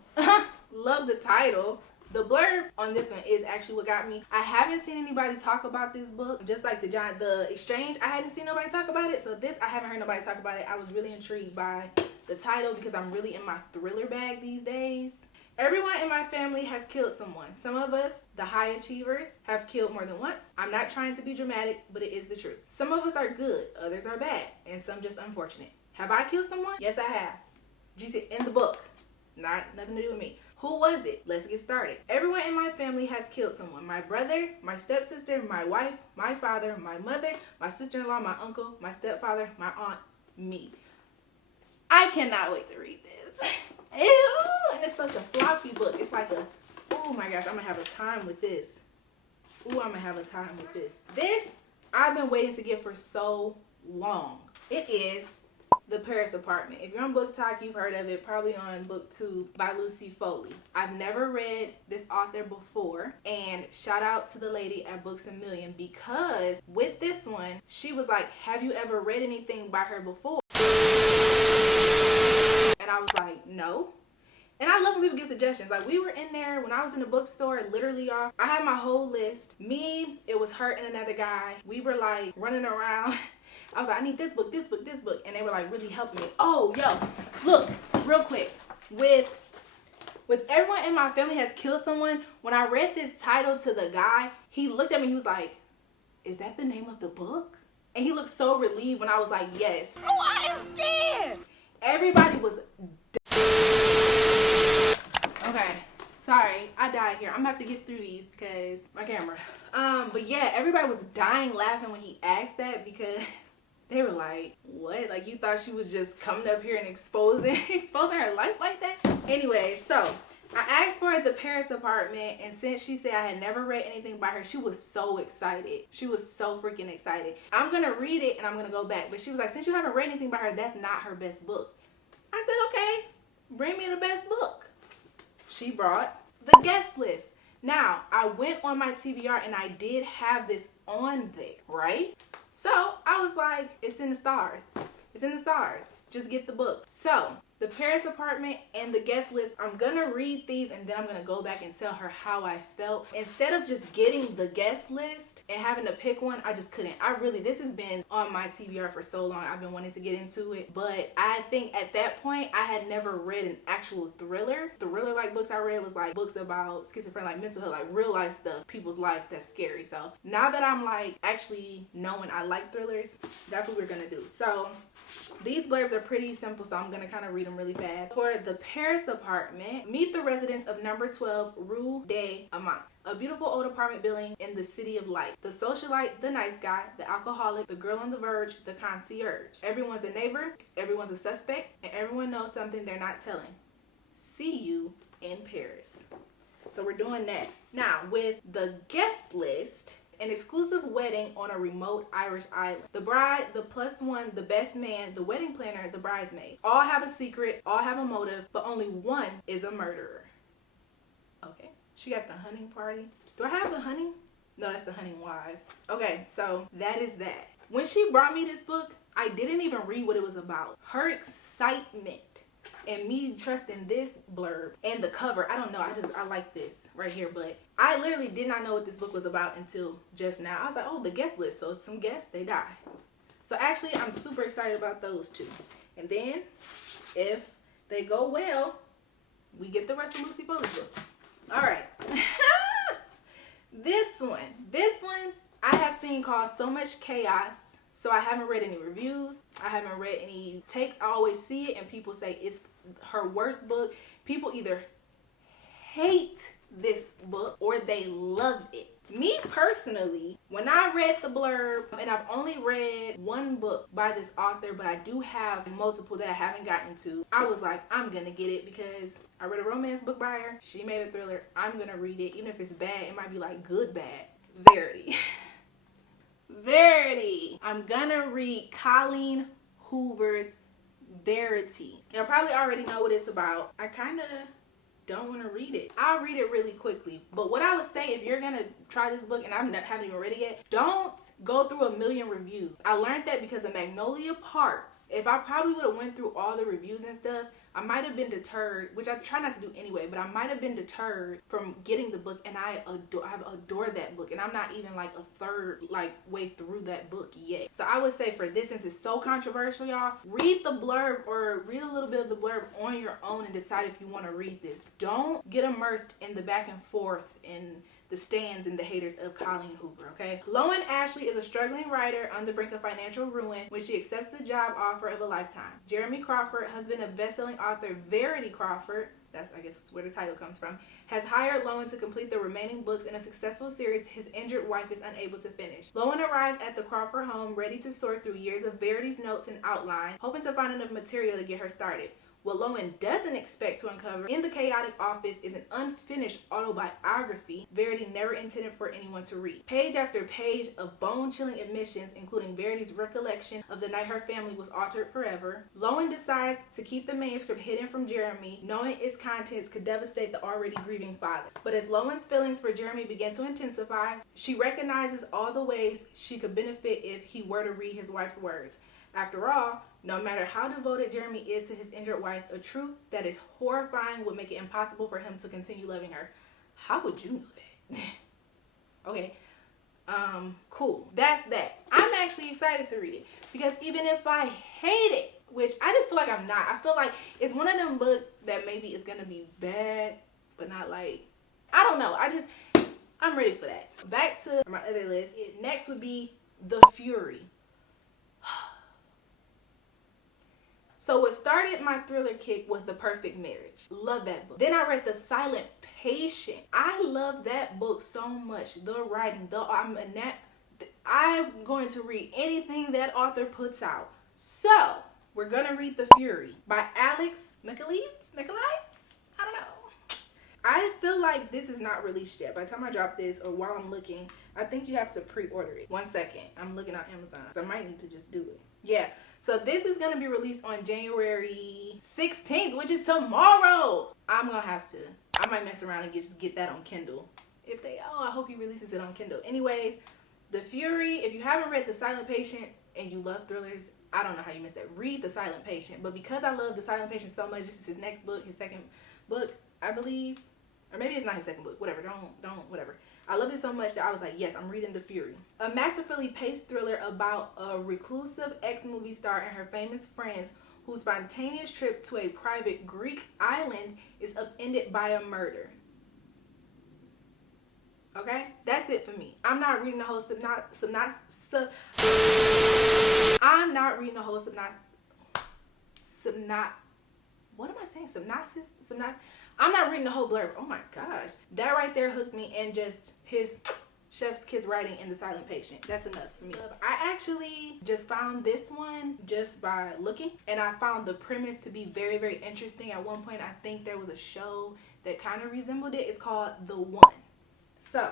Love the title. The blurb on this one is actually what got me. I haven't seen anybody talk about this book. Just like the Exchange, I hadn't seen nobody talk about it. So this, I haven't heard nobody talk about it. I was really intrigued by the title because I'm really in my thriller bag these days. Everyone in my family has killed someone. Some of us, the high achievers, have killed more than once. I'm not trying to be dramatic, but it is the truth. Some of us are good, others are bad, and some just unfortunate. Have I killed someone? Yes, I have. In the book. Nothing to do with me. Who was it? Let's get started. Everyone in my family has killed someone. My brother, my stepsister, my wife, my father, my mother, my sister-in-law, my uncle, my stepfather, my aunt, me. I cannot wait to read this. Ew, and it's such a floppy book. It's like a Oh my gosh, I'm gonna have a time with this. Ooh, I'm gonna have a time with this. This, I've been waiting to get for so long. It is The Paris Apartment. If you're on Book Talk, you've heard of it, probably on BookTube by Lucy Foley. I've never read this author before, and shout out to the lady at Books A Million, because with this one, she was like, have you ever read anything by her before? And I was like, no. And I love when people give suggestions. Like, we were in there when I was in the bookstore, literally, y'all. I had my whole list. Me, it was her and another guy. We were like running around. I was like, I need this book, this book, this book. And they were like really helping me. Oh, yo, look, real quick. With everyone in my family has killed someone, when I read this title to the guy, he looked at me, he was like, is that the name of the book? And he looked so relieved when I was like, yes. Oh, I am scared. Everybody was okay, sorry, I died here. I'm gonna have to get through these because my camera. But yeah, everybody was dying laughing when he asked that, because they were like, what? Like, you thought she was just coming up here and exposing her life like that? Anyway, so I asked for The Paris Apartment, and since she said I had never read anything by her, she was so excited. She was so freaking excited. I'm gonna read it and I'm gonna go back, but she was like, since you haven't read anything by her, that's not her best book. I said, okay, bring me the best book. She brought The Guest List. Now, I went on my TBR and I did have this on there, right? So I was like, it's in the stars. It's in the stars. Just get the book. So, The Paris Apartment and The Guest List, I'm gonna read these and then I'm gonna go back and tell her how I felt. Instead of just getting The Guest List and having to pick one, I just couldn't. This has been on my TBR for so long. I've been wanting to get into it, but I think at that point I had never read an actual thriller. Thriller-like books I read was like books about schizophrenia, like mental health, like real life stuff, people's life that's scary. So now that I'm like actually knowing I like thrillers, that's what we're gonna do. So these blurbs are pretty simple, so I'm going to kind of read them really fast. For The Paris Apartment, meet the residents of number 12 Rue des Amants, a beautiful old apartment building in the city of light. The socialite, the nice guy, the alcoholic, the girl on the verge, the concierge. Everyone's a neighbor, everyone's a suspect, and everyone knows something they're not telling. See you in Paris. So we're doing that. Now, with The Guest List, an exclusive wedding on a remote Irish island. The bride, the plus one, the best man, the wedding planner, the bridesmaid. All have a secret, all have a motive, but only one is a murderer. Okay. She got the hunting party. Do I have the hunting? No, that's the hunting wives. Okay, so that is that. When she brought me this book, I didn't even read what it was about. Her excitement and me trusting this blurb and the cover, I don't know, I like this right here, but I literally did not know what this book was about until just now. I was like, oh, the guest list, so some guests, they die. So actually, I'm super excited about those two. And then, if they go well, we get the rest of Lucy Foley's books. All right. This one, I have seen cause so much chaos. So I haven't read any reviews. I haven't read any takes. I always see it and people say it's her worst book. People either hate this book or they love it. Me personally, when I read the blurb, and I've only read one book by this author, but I do have multiple that I haven't gotten to, I was like, I'm gonna get it because I read a romance book by her. She made a thriller. I'm gonna read it. Even if it's bad, it might be like good bad. Verity. Verity. I'm gonna read Colleen Hoover's Verity. Y'all probably already know what it's about. I kind of don't want to read it. I'll read it really quickly. But what I would say, if you're gonna try this book, and I haven't even read it yet, don't go through a million reviews. I learned that because of Magnolia Parks. If I probably would have went through all the reviews and stuff, I might have been deterred, which I try not to do anyway, but I might have been deterred from getting the book, and I've adored that book, and I'm not even like a third way through that book yet. So I would say for this, since it's so controversial, y'all, read the blurb or read a little bit of the blurb on your own and decide if you want to read this. Don't get immersed in the back and forth in the stands and the haters of Colleen Hoover, okay? Loan Ashley is a struggling writer on the brink of financial ruin when she accepts the job offer of a lifetime. Jeremy Crawford, husband of best-selling author Verity Crawford, that's I guess where the title comes from, has hired Loan to complete the remaining books in a successful series his injured wife is unable to finish. Loan arrives at the Crawford home ready to sort through years of Verity's notes and outline, hoping to find enough material to get her started. What Lowen doesn't expect to uncover in the chaotic office is an unfinished autobiography Verity never intended for anyone to read. Page after page of bone-chilling admissions, including Verity's recollection of the night her family was altered forever. Lowen decides to keep the manuscript hidden from Jeremy, knowing its contents could devastate the already grieving father. But as Lowen's feelings for Jeremy begin to intensify, she recognizes all the ways she could benefit if he were to read his wife's words. After all, no matter how devoted Jeremy is to his injured wife, a truth that is horrifying would make it impossible for him to continue loving her. How would you know that? Okay. Cool. That's that. I'm actually excited to read it because even if I hate it, which I just feel like I'm not, I feel like it's one of them books that maybe is going to be bad, but not like, I don't know. I'm ready for that. Back to my other list. Next would be The Fury. So what started my thriller kick was The Perfect Marriage. Love that book. Then I read The Silent Patient. I love that book so much. The writing, I'm going to read anything that author puts out. So we're gonna read The Fury by Alex Michaelides? I don't know. I feel like this is not released yet. By the time I drop this or while I'm looking, I think you have to pre-order it. 1 second. I'm looking on Amazon. So I might need to just do it. Yeah. So this is going to be released on January 16th, which is tomorrow. I might mess around and just get that on Kindle. I hope he releases it on Kindle. Anyways, The Fury, if you haven't read The Silent Patient and you love thrillers, I don't know how you missed that. Read The Silent Patient. But because I love The Silent Patient so much, this is his next book, his second book, I believe. Or maybe it's not his second book. Whatever. Whatever. I loved it so much that I was like, yes, I'm reading The Fury. A masterfully paced thriller about a reclusive ex-movie star and her famous friends whose spontaneous trip to a private Greek island is upended by a murder. Okay? That's it for me. I'm not reading the whole I'm not reading the whole blurb. Oh my gosh. That right there hooked me, and just his chef's kiss writing in The Silent Patient. That's enough for me. I actually just found this one just by looking, and I found the premise to be very, very interesting. At one point, I think there was a show that kind of resembled it. It's called The One. So,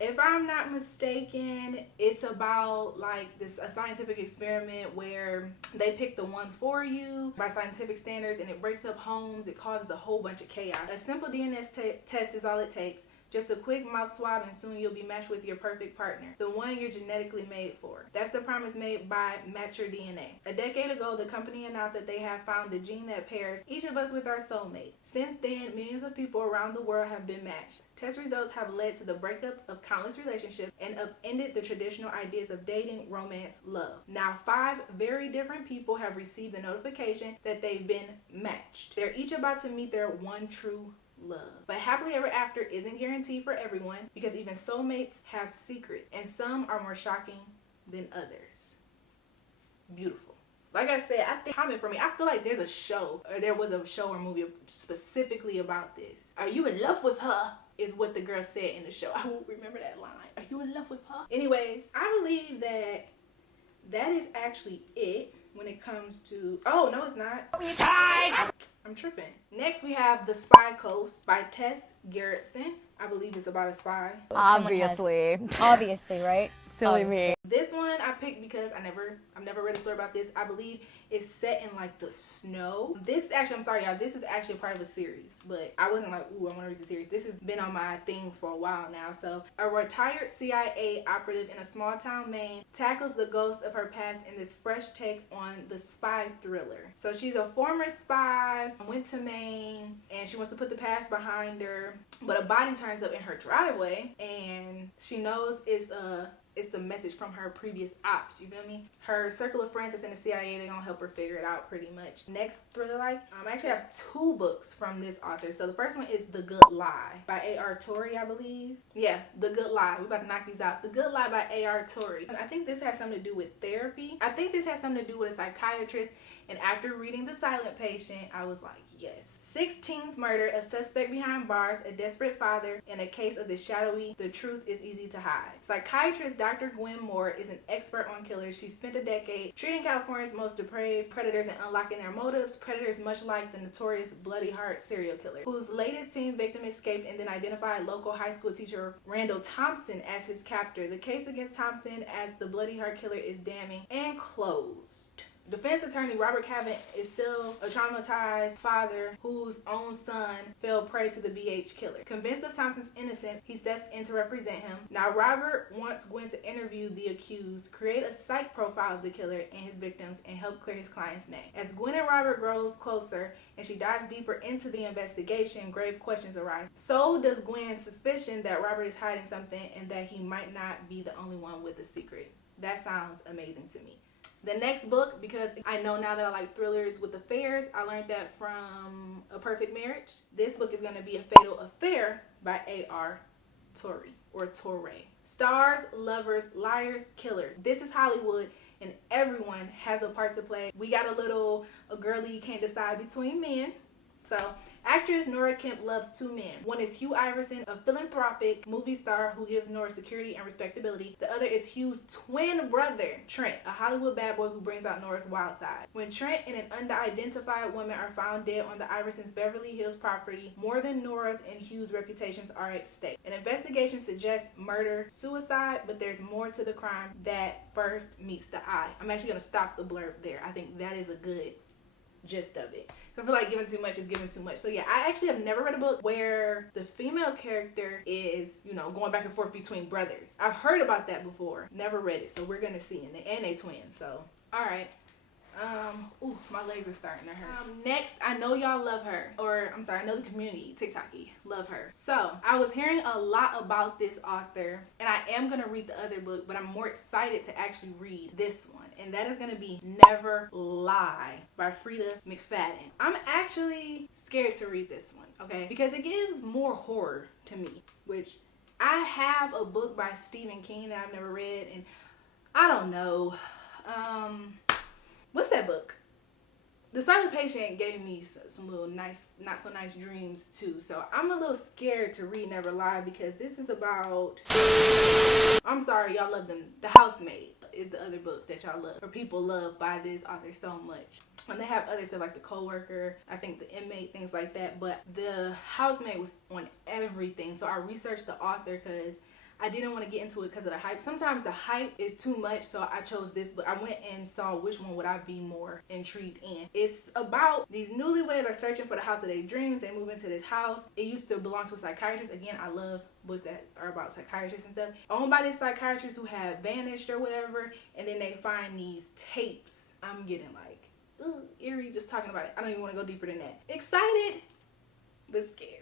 if I'm not mistaken, it's about like a scientific experiment where they pick the one for you by scientific standards, and it breaks up homes. It causes a whole bunch of chaos. A simple DNA test is all it takes. Just a quick mouth swab and soon you'll be matched with your perfect partner. The one you're genetically made for. That's the promise made by Match Your DNA. A decade ago, the company announced that they have found the gene that pairs each of us with our soulmate. Since then, millions of people around the world have been matched. Test results have led to the breakup of countless relationships and upended the traditional ideas of dating, romance, love. Now, 5 very different people have received the notification that they've been matched. They're each about to meet their one true love. But happily ever after isn't guaranteed for everyone, because even soulmates have secrets, and some are more shocking than others. Beautiful. Like I said, I think comment for me. I feel like there was a show or movie specifically about this. Are you in love with her? Is what the girl said in the show. I won't remember that line. Are you in love with her? Anyways, I believe that is actually it when it comes to... Oh, no, it's not. I'm tripping. Next, we have The Spy Coast by Tess Gerritsen. I believe it's about a spy. Obviously, right? Silly me. This one I picked because I've never read a story about this. I believe it's set in like the snow. I'm sorry y'all, this is actually a part of a series, but I wasn't like, ooh, I want to read the series. This has been on my thing for a while now. So a retired CIA operative in a small town Maine tackles the ghosts of her past in this fresh take on the spy thriller. So she's a former spy, went to Maine, and she wants to put the past behind her, but a body turns up in her driveway, and she knows it's the message from her previous ops, you feel me? Her circle of friends that's in the CIA, they're gonna help her figure it out pretty much. Next thriller I actually have 2 books from this author. So the first one is The Good Lie by A.R. Torrey, I believe. Yeah, The Good Lie. We're about to knock these out. The Good Lie by A.R. Torrey. I think this has something to do with therapy. I think this has something to do with a psychiatrist And after reading The Silent Patient, I was like, yes. 6 teens murder, a suspect behind bars, a desperate father, and a case of the shadowy, the truth is easy to hide. Psychiatrist Dr. Gwen Moore is an expert on killers. She spent a decade treating California's most depraved predators and unlocking their motives. Predators much like the notorious Bloody Heart serial killer, whose latest teen victim escaped and then identified local high school teacher Randall Thompson as his captor. The case against Thompson as the Bloody Heart killer is damning and closed. Defense attorney Robert Cavett is still a traumatized father whose own son fell prey to the BH killer. Convinced of Thompson's innocence, he steps in to represent him. Now Robert wants Gwen to interview the accused, create a psych profile of the killer and his victims, and help clear his client's name. As Gwen and Robert grows closer and she dives deeper into the investigation, grave questions arise. So does Gwen's suspicion that Robert is hiding something and that he might not be the only one with the secret. That sounds amazing to me. The next book, because I know now that I like thrillers with affairs, I learned that from A Perfect Marriage. This book is going to be A Fatal Affair by A.R. Torre. Stars, lovers, liars, killers. This is Hollywood, and everyone has a part to play. We got a girlie you can't decide between men. So, actress Nora Kemp loves 2 men. One is Hugh Iverson, a philanthropic movie star who gives Nora security and respectability. The other is Hugh's twin brother, Trent, a Hollywood bad boy who brings out Nora's wild side. When Trent and an unidentified woman are found dead on the Iversons' Beverly Hills property, more than Nora's and Hugh's reputations are at stake. An investigation suggests murder, suicide, but there's more to the crime that first meets the eye. I'm actually going to stop the blurb there. I think that is a good gist of it. I feel like giving too much is giving too much. So yeah, I actually have never read a book where the female character is, going back and forth between brothers. I've heard about that before. Never read it. So we're going to see. And they twins. So, all right. Ooh, my legs are starting to hurt. Next, I know y'all love her. I know the community, TikToky, love her. So, I was hearing a lot about this author, and I am going to read the other book, but I'm more excited to actually read this one. And that is going to be Never Lie by Frida McFadden. I'm actually scared to read this one, okay? Because it gives more horror to me, which I have a book by Stephen King that I've never read, and I don't know. What's that book? The Silent Patient gave me some little nice, not so nice dreams too. So I'm a little scared to read Never Lie because this is about, I'm sorry, y'all love them. The Housemaid is the other book that y'all love, or people love by this author so much. And they have other stuff like The Coworker, I think The Inmate, things like that. But The Housemaid was on everything. So I researched the author because I didn't want to get into it because of the hype. Sometimes the hype is too much, so I chose this, but I went and saw which one would I be more intrigued in. It's about these newlyweds are searching for the house of their dreams. They move into this house. It used to belong to a psychiatrist. Again, I love books that are about psychiatrists and stuff. Owned by this psychiatrist who had vanished or whatever, and then they find these tapes. I'm getting like, ugh, eerie just talking about it. I don't even want to go deeper than that. Excited, but scared.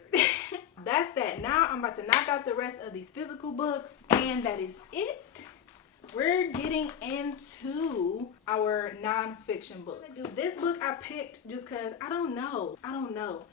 That's that. Now I'm about to knock out the rest of these physical books, and that is it. We're getting into our non-fiction books. This book I picked just because I don't know.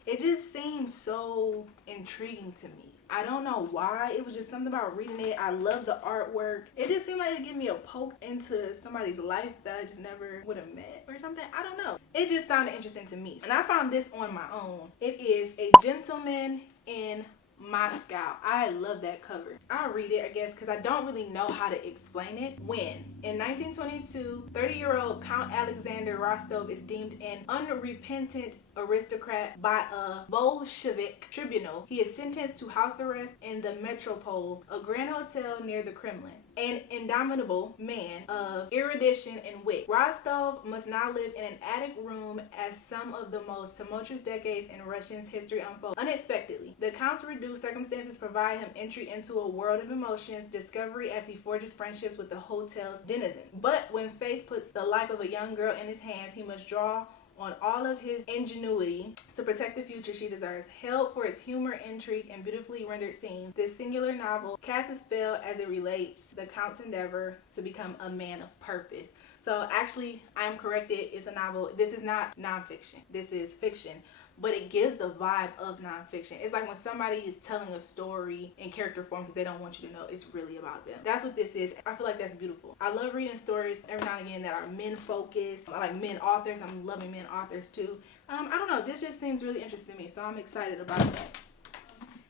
It just seems so intriguing to me. I don't know why. It was just something about reading it. I love the artwork. It just seemed like it gave me a poke into somebody's life that I just never would have met or something. I don't know. It just sounded interesting to me. And I found this on my own. It is A Gentleman in Moscow. I love that cover. I'll read it, I guess, because I don't really know how to explain it. When, in 1922, 30-year-old Count Alexander Rostov is deemed an unrepentant aristocrat by a Bolshevik tribunal, he is sentenced to house arrest in the Metropole, a grand hotel near the Kremlin. An indomitable man of erudition and wit, Rostov must now live in an attic room as some of the most tumultuous decades in Russia's history unfold. Unexpectedly, the Count's reduced circumstances provide him entry into a world of emotions, discovery as he forges friendships with the hotel's denizens. But when fate puts the life of a young girl in his hands, he must draw on all of his ingenuity to protect the future she deserves. Hailed for its humor, intrigue, and beautifully rendered scenes, this singular novel casts a spell as it relates the Count's endeavor to become a man of purpose. So actually, I am corrected. It's a novel. This is not nonfiction. This is fiction. But it gives the vibe of nonfiction. It's like when somebody is telling a story in character form because they don't want you to know it's really about them. That's what this is. I feel like that's beautiful. I love reading stories every now and again that are men focused. I like men authors. I'm loving men authors too. I don't know. This just seems really interesting to me. So I'm excited about that.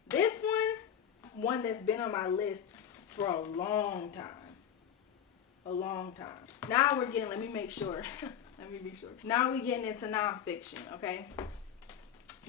This one that's been on my list for a long time. A long time. Now we're getting, let me make sure. Let me be sure. Now we're getting into nonfiction, okay?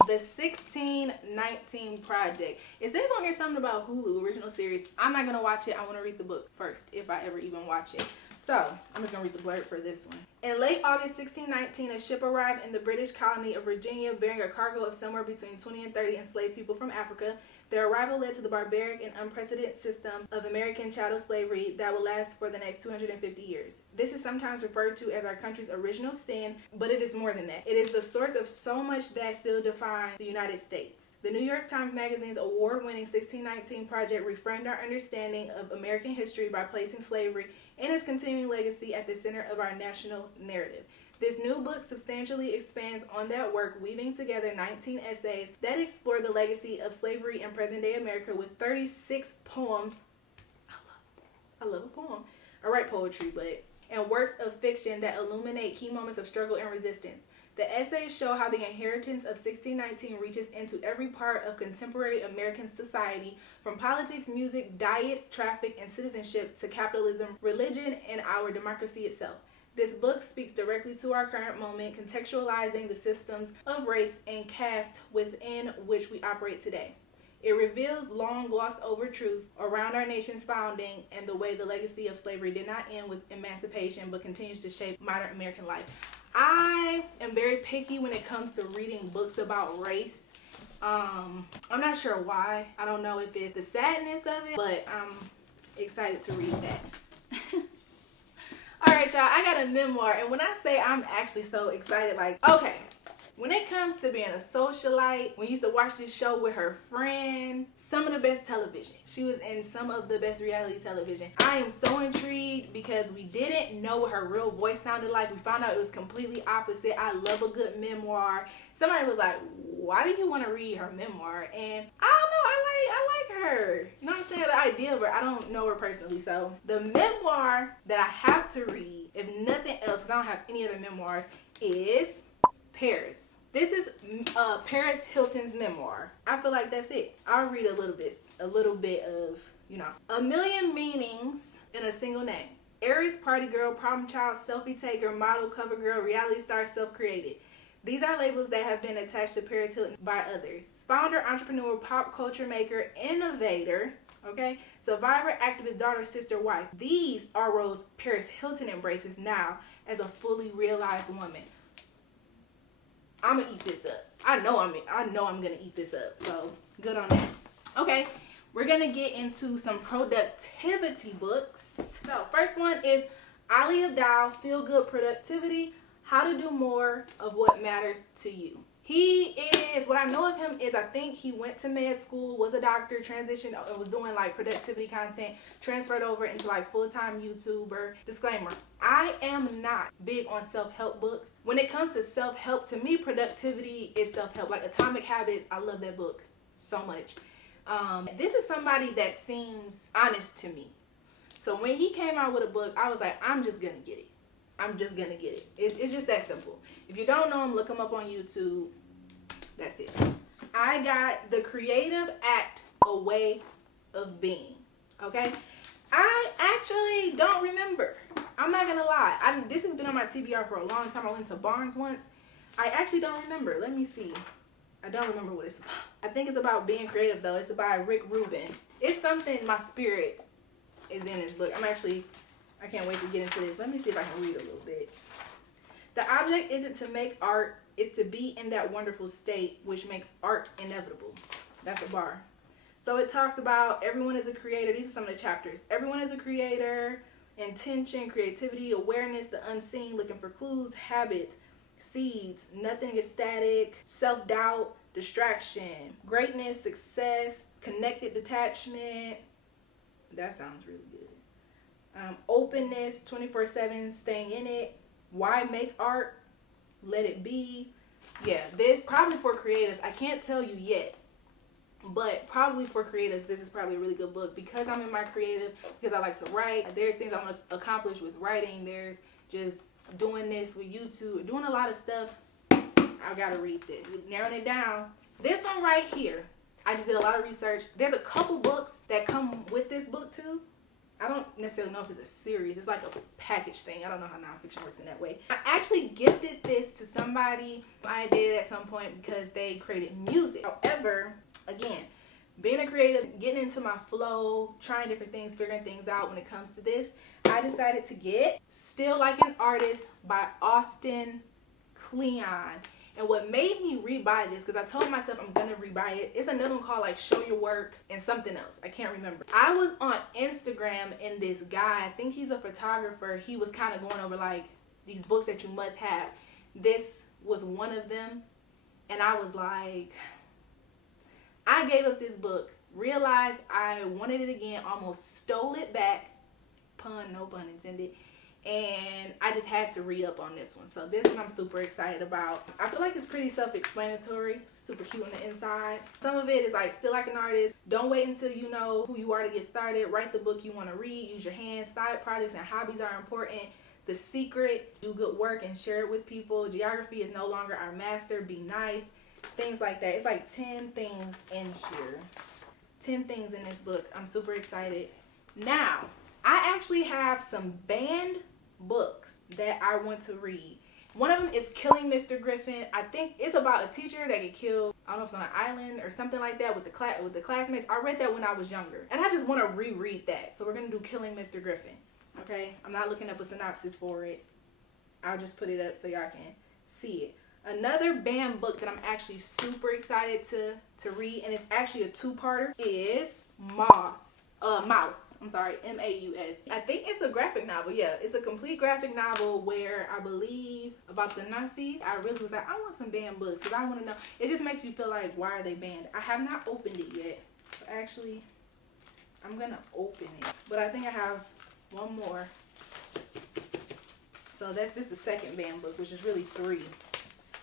The 1619 Project. It says on here something about Hulu original series. I'm not gonna watch it. I want to read the book first if I ever even watch it. So I'm just gonna read the blurb for this one. In late August 1619, a ship arrived in the British colony of Virginia bearing a cargo of somewhere between 20 and 30 enslaved people from Africa. Their arrival led to the barbaric and unprecedented system of American chattel slavery that will last for the next 250 years. This is sometimes referred to as our country's original sin, but it is more than that. It is the source of so much that still defines the United States. The New York Times Magazine's award-winning 1619 Project reframed our understanding of American history by placing slavery and its continuing legacy at the center of our national narrative. This new book substantially expands on that work, weaving together 19 essays that explore the legacy of slavery in present-day America with 36 poems. I love a poem. I write poetry, and works of fiction that illuminate key moments of struggle and resistance. The essays show how the inheritance of 1619 reaches into every part of contemporary American society, from politics, music, diet, traffic, and citizenship to capitalism, religion, and our democracy itself. This book speaks directly to our current moment, contextualizing the systems of race and caste within which we operate today. It reveals long glossed over truths around our nation's founding and the way the legacy of slavery did not end with emancipation but continues to shape modern American life. I am very picky when it comes to reading books about race. I'm not sure why. I don't know if it's the sadness of it, but I'm excited to read that. Alright, y'all, I got a memoir, and when I say I'm actually so excited, like, okay, when it comes to being a socialite, when you used to watch this show with her friend, some of the best television. She was in some of the best reality television. I am so intrigued because we didn't know what her real voice sounded like. We found out it was completely opposite. I love a good memoir. Somebody was like, why do you want to read her memoir? And I don't know, I like her. You know what I'm saying? The idea of her, I don't know her personally. So the memoir that I have to read, if nothing else, because I don't have any other memoirs, is Paris. This is Paris Hilton's memoir. I feel like that's it. I'll read a little bit of, you know. A million meanings in a single name. Aries, party girl, problem child, selfie taker, model, cover girl, reality star, self-created. These are labels that have been attached to Paris Hilton by others. Founder, entrepreneur, pop culture maker, innovator, okay? Survivor, activist, daughter, sister, wife. These are roles Paris Hilton embraces now as a fully realized woman. I'm gonna eat this up. I know I'm gonna eat this up. So good on that. Okay, we're gonna get into some productivity books. So first one is Ali Abdaal, Feel Good Productivity: How to Do More of What Matters to You. He is, what I know of him is, I think he went to med school, was a doctor, transitioned, was doing like productivity content, transferred over into like full-time YouTuber. Disclaimer, I am not big on self-help books. When it comes to self-help, to me, productivity is self-help. Like Atomic Habits, I love that book so much. This is somebody that seems honest to me. So when he came out with a book, I was like, I'm just gonna get it. I'm just gonna get it. It's just that simple. If you don't know him, look him up on YouTube. That's it. I got The Creative Act, A Way of Being. Okay? I actually don't remember. I'm not gonna lie. This has been on my TBR for a long time. I went to Barnes once. I actually don't remember. Let me see. I don't remember what it's about. I think it's about being creative though. It's by Rick Rubin. It's something my spirit is in this book. I can't wait to get into this. Let me see if I can read a little bit. The object isn't to make art, it's to be in that wonderful state which makes art inevitable. That's a bar. So it talks about everyone is a creator. These are some of the chapters. Everyone is a creator, intention, creativity, awareness, the unseen, looking for clues, habits, seeds, nothing is static, self-doubt, distraction, greatness, success, connected detachment. That sounds really good. Openness, 24/7, staying in it. Why make art? Let it be. Yeah, this probably for creatives. I can't tell you yet, but probably for creatives, this is probably a really good book because I'm in my creative, because I like to write. There's things I want to accomplish with writing. There's just doing this with YouTube, doing a lot of stuff. I gotta read this. Narrowing it down. This one right here, I just did a lot of research. There's a couple books that come with this book too. I don't necessarily know if it's a series. It's like a package thing. I don't know how nonfiction works in that way. I actually gifted this to somebody. I did it at some point because they created music. However, again, being a creative, getting into my flow, trying different things, figuring things out when it comes to this, I decided to get Still Like an Artist by Austin Kleon. And what made me rebuy this, because I told myself I'm going to rebuy it, it's another one called like Show Your Work and something else. I can't remember. I was on Instagram and this guy, I think he's a photographer, he was kind of going over like these books that you must have. This was one of them. And I was like, I gave up this book, realized I wanted it again, almost stole it back. Pun, no pun intended. And I just had to re-up on this one. So this one I'm super excited about. I feel like it's pretty self-explanatory. Super cute on the inside. Some of it is like Still Like an Artist. Don't wait until you know who you are to get started. Write the book you want to read. Use your hands. Side projects and hobbies are important. The Secret. Do good work and share it with people. Geography is no longer our master. Be nice. Things like that. It's like 10 things in here. 10 things in this book. I'm super excited. Now, I actually have some banned books that I want to read. One of them is Killing Mr. Griffin. I think it's about a teacher that get killed. I don't know if it's on an island or something like that with the classmates. I read that when I was younger, and I just want to reread that. So we're gonna do Killing Mr. Griffin. Okay, I'm not looking up a synopsis for it. I'll just put it up so y'all can see it. Another banned book that I'm actually super excited to read, and it's actually a two-parter, is Mouse. I'm sorry, M-A-U-S. I think it's a graphic novel. Yeah, it's a complete graphic novel where I believe about the Nazis. I really was like, I want some banned books because I want to know. It just makes you feel like, why are they banned? I have not opened it yet. So actually, I'm going to open it. But I think I have one more. So this is the second banned book, which is really 3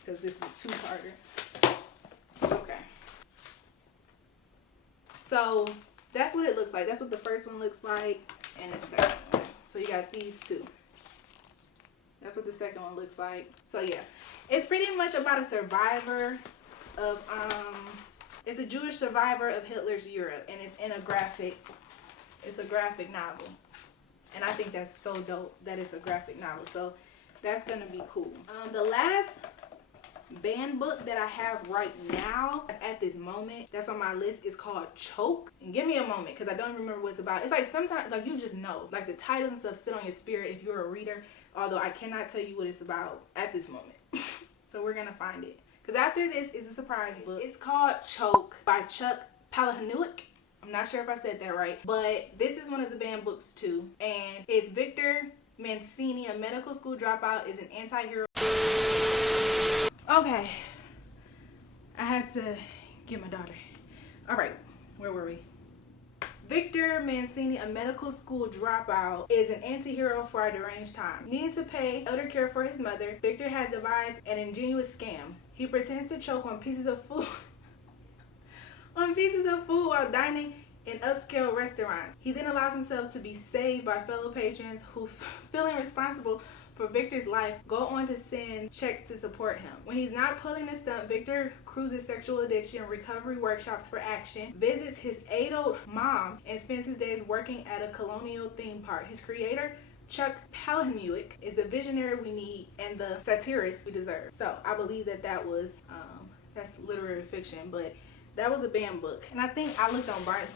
because this is a two-parter. Okay. So that's what it looks like. That's what the first one looks like and the second one. So you got these two. That's what the second one looks like. So yeah, it's pretty much about a survivor of, it's a Jewish survivor of Hitler's Europe, and it's a graphic novel. And I think that's so dope that it's a graphic novel. So that's gonna be cool. The last banned book that I have right now at this moment that's on my list is called Choke. And give me a moment because I don't remember what it's about. It's like sometimes like you just know, like the titles and stuff sit on your spirit if you're a reader, although I cannot tell you what it's about at this moment. So we're gonna find it because after this is a surprise book. It's called Choke by Chuck Palahniuk. I'm not sure if I said that right, but this is one of the banned books too, and it's Victor Mancini, a medical school dropout, is an anti-hero. Okay, I had to get my daughter. All right, where were we? Victor Mancini, a medical school dropout, is an anti-hero for our deranged time. Needing to pay elder care for his mother, Victor has devised an ingenious scam. He pretends to choke on pieces of food while dining in upscale restaurants. He then allows himself to be saved by fellow patrons who, feeling responsible for Victor's life, go on to send checks to support him. When he's not pulling a stunt, Victor cruises sexual addiction, recovery workshops for action, visits his adult mom, and spends his days working at a colonial theme park. His creator, Chuck Palahniuk, is the visionary we need and the satirist we deserve. So I believe that was, that's literary fiction, but that was a banned book. And I think I looked on Barnes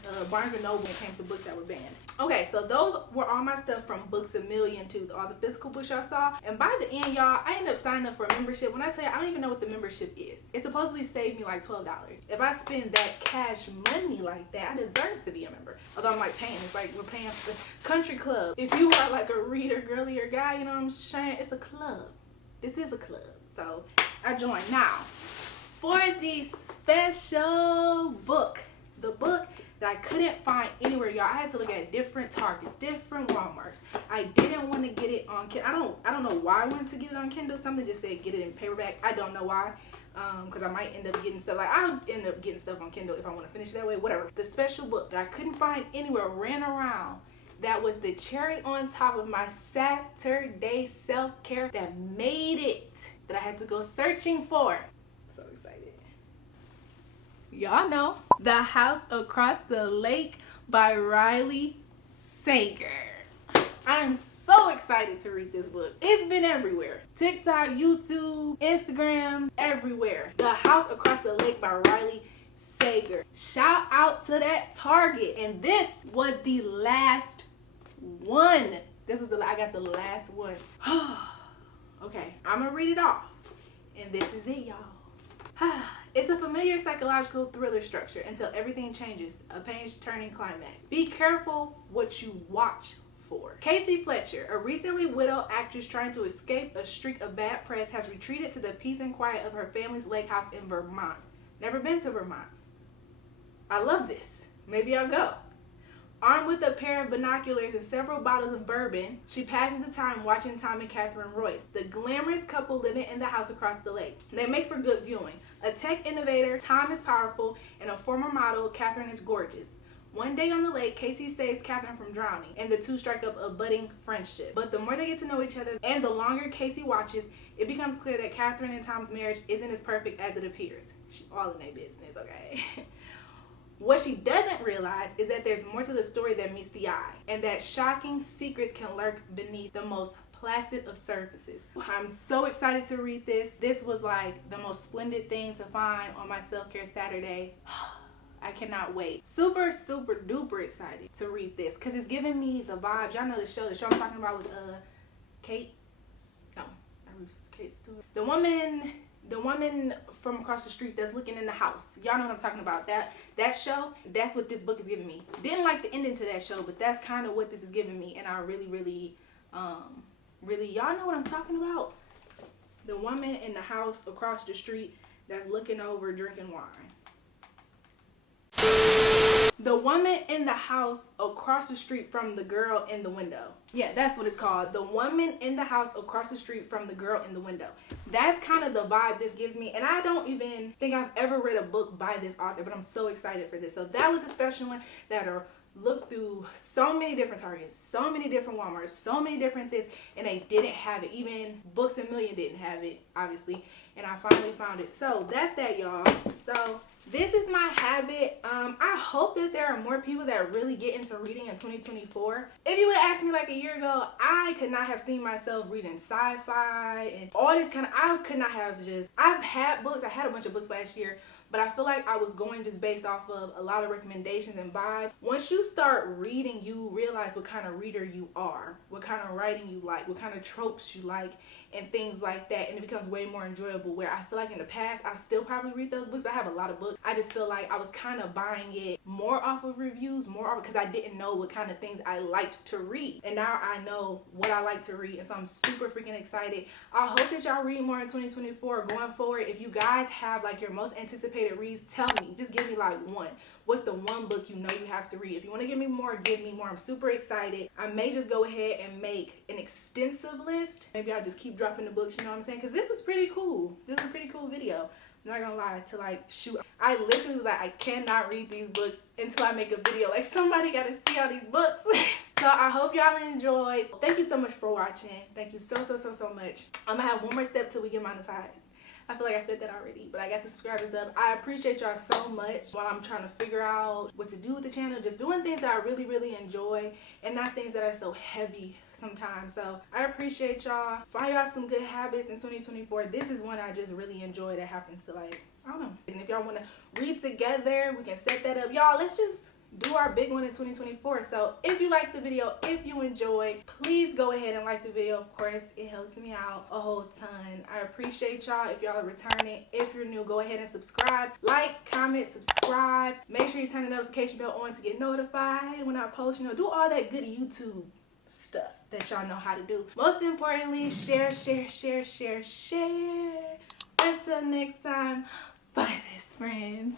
& Noble when it came to books that were banned. Okay, so those were all my stuff from Books A Million too. All the physical books y'all saw. And by the end, y'all, I ended up signing up for a membership. When I tell you, I don't even know what the membership is. It supposedly saved me like $12. If I spend that cash money like that, I deserve to be a member. Although I'm like paying. It's like we're paying for the country club. If you are like a reader, girly, or guy, you know what I'm saying? It's a club. This is a club. So I joined. Now, for the special book, the book that I couldn't find anywhere, y'all. I had to look at different Targets, different Walmarts. I didn't want to get it on Kindle. I don't know why I wanted to get it on Kindle. Something just said get it in paperback. I don't know why. Because I might end up getting stuff, like I'll end up getting stuff on Kindle if I want to finish it that way, whatever. The special book that I couldn't find anywhere ran around, that was the cherry on top of my Saturday self-care that made it, that I had to go searching for. So excited. Y'all know The House Across the Lake by Riley Sager. I'm so excited to read this book. It's been everywhere. TikTok, YouTube, Instagram, everywhere. The House Across the Lake by Riley Sager. Shout out to that Target. And this was the last one. I got the last one. Okay, I'm gonna read it off. And this is it, y'all. It's a familiar psychological thriller structure until everything changes. A page-turning climax. Be careful what you watch for. Casey Fletcher, a recently widowed actress trying to escape a streak of bad press, has retreated to the peace and quiet of her family's lake house in Vermont. Never been to Vermont. I love this. Maybe I'll go. Armed with a pair of binoculars and several bottles of bourbon, she passes the time watching Tom and Catherine Royce, the glamorous couple living in the house across the lake. They make for good viewing. A tech innovator, Tom is powerful, and a former model, Catherine is gorgeous. One day on the lake, Casey saves Catherine from drowning, and the two strike up a budding friendship. But the more they get to know each other, and the longer Casey watches, it becomes clear that Catherine and Tom's marriage isn't as perfect as it appears. She all in their business, okay? What she doesn't realize is that there's more to the story than meets the eye, and that shocking secrets can lurk beneath the most placid of surfaces. I'm so excited to read this. This was like the most splendid thing to find on my self-care Saturday. I cannot wait. Super, super duper excited to read this because it's giving me the vibes. Y'all know the show I'm talking about with Kate. No, not Kate Stewart. The woman from across the street that's looking in the house. Y'all know what I'm talking about. That show, that's what this book is giving me. Didn't like the ending to that show, but that's kind of what this is giving me. And I really, y'all know what I'm talking about? The woman in the house across the street that's looking over drinking wine. The woman in the house across the street from the girl in the window. Yeah, that's what it's called. The woman in the house across the street from the girl in the window. That's kind of the vibe this gives me. And I don't even think I've ever read a book by this author, but I'm so excited for this. So that was a special one that are looked through so many different Targets, so many different Walmarts, so many different things, and they didn't have it. Even Books A Million didn't have it, obviously. And I finally found it. So that's that, y'all. So this is my habit. I hope that there are more people that really get into reading in 2024. If you would ask me like a year ago, I could not have seen myself reading sci-fi and all this kind of, I could not have just, I've had books, I had a bunch of books last year, but I feel like I was going just based off of a lot of recommendations and vibes. Once you start reading, you realize what kind of reader you are, what kind of writing you like, what kind of tropes you like, and things like that. And it becomes way more enjoyable, where I feel like in the past, I still probably read those books, but I have a lot of books. I just feel like I was kind of buying it more off of reviews, more off because I didn't know what kind of things I liked to read. And now I know what I like to read, and so I'm super freaking excited. I hope that y'all read more in 2024 going forward. If you guys have like your most anticipated reads, tell me. Just give me like one. What's the one book you know you have to read? If you want to give me more, give me more. I'm super excited. I may just go ahead and make an extensive list. Maybe I'll just keep dropping the books, you know what I'm saying? Because this was pretty cool. This was a pretty cool video. I'm not gonna lie, to like shoot. I literally was like, I cannot read these books until I make a video. Like, somebody gotta see all these books. So I hope y'all enjoyed. Thank you so much for watching. Thank you so much. I'm gonna have one more step till we get monetized. I feel like I said that already, but I got the subscribers up. I appreciate y'all so much while I'm trying to figure out what to do with the channel. Just doing things that I really enjoy and not things that are so heavy sometimes. So I appreciate y'all. Find y'all some good habits in 2024. This is one I just really enjoy that happens to, like, I don't know. And if y'all want to read together, we can set that up. Y'all, let's just do our big one in 2024. So if you liked the video, if you enjoyed, please go ahead and like the video. Of course, it helps me out a whole ton. I appreciate y'all. If y'all are returning, if you're new, go ahead and subscribe. Like, comment, subscribe. Make sure you turn the notification bell on to get notified when I post. You know, do all that good YouTube stuff that y'all know how to do. Most importantly, share. Until next time, bye, best friends.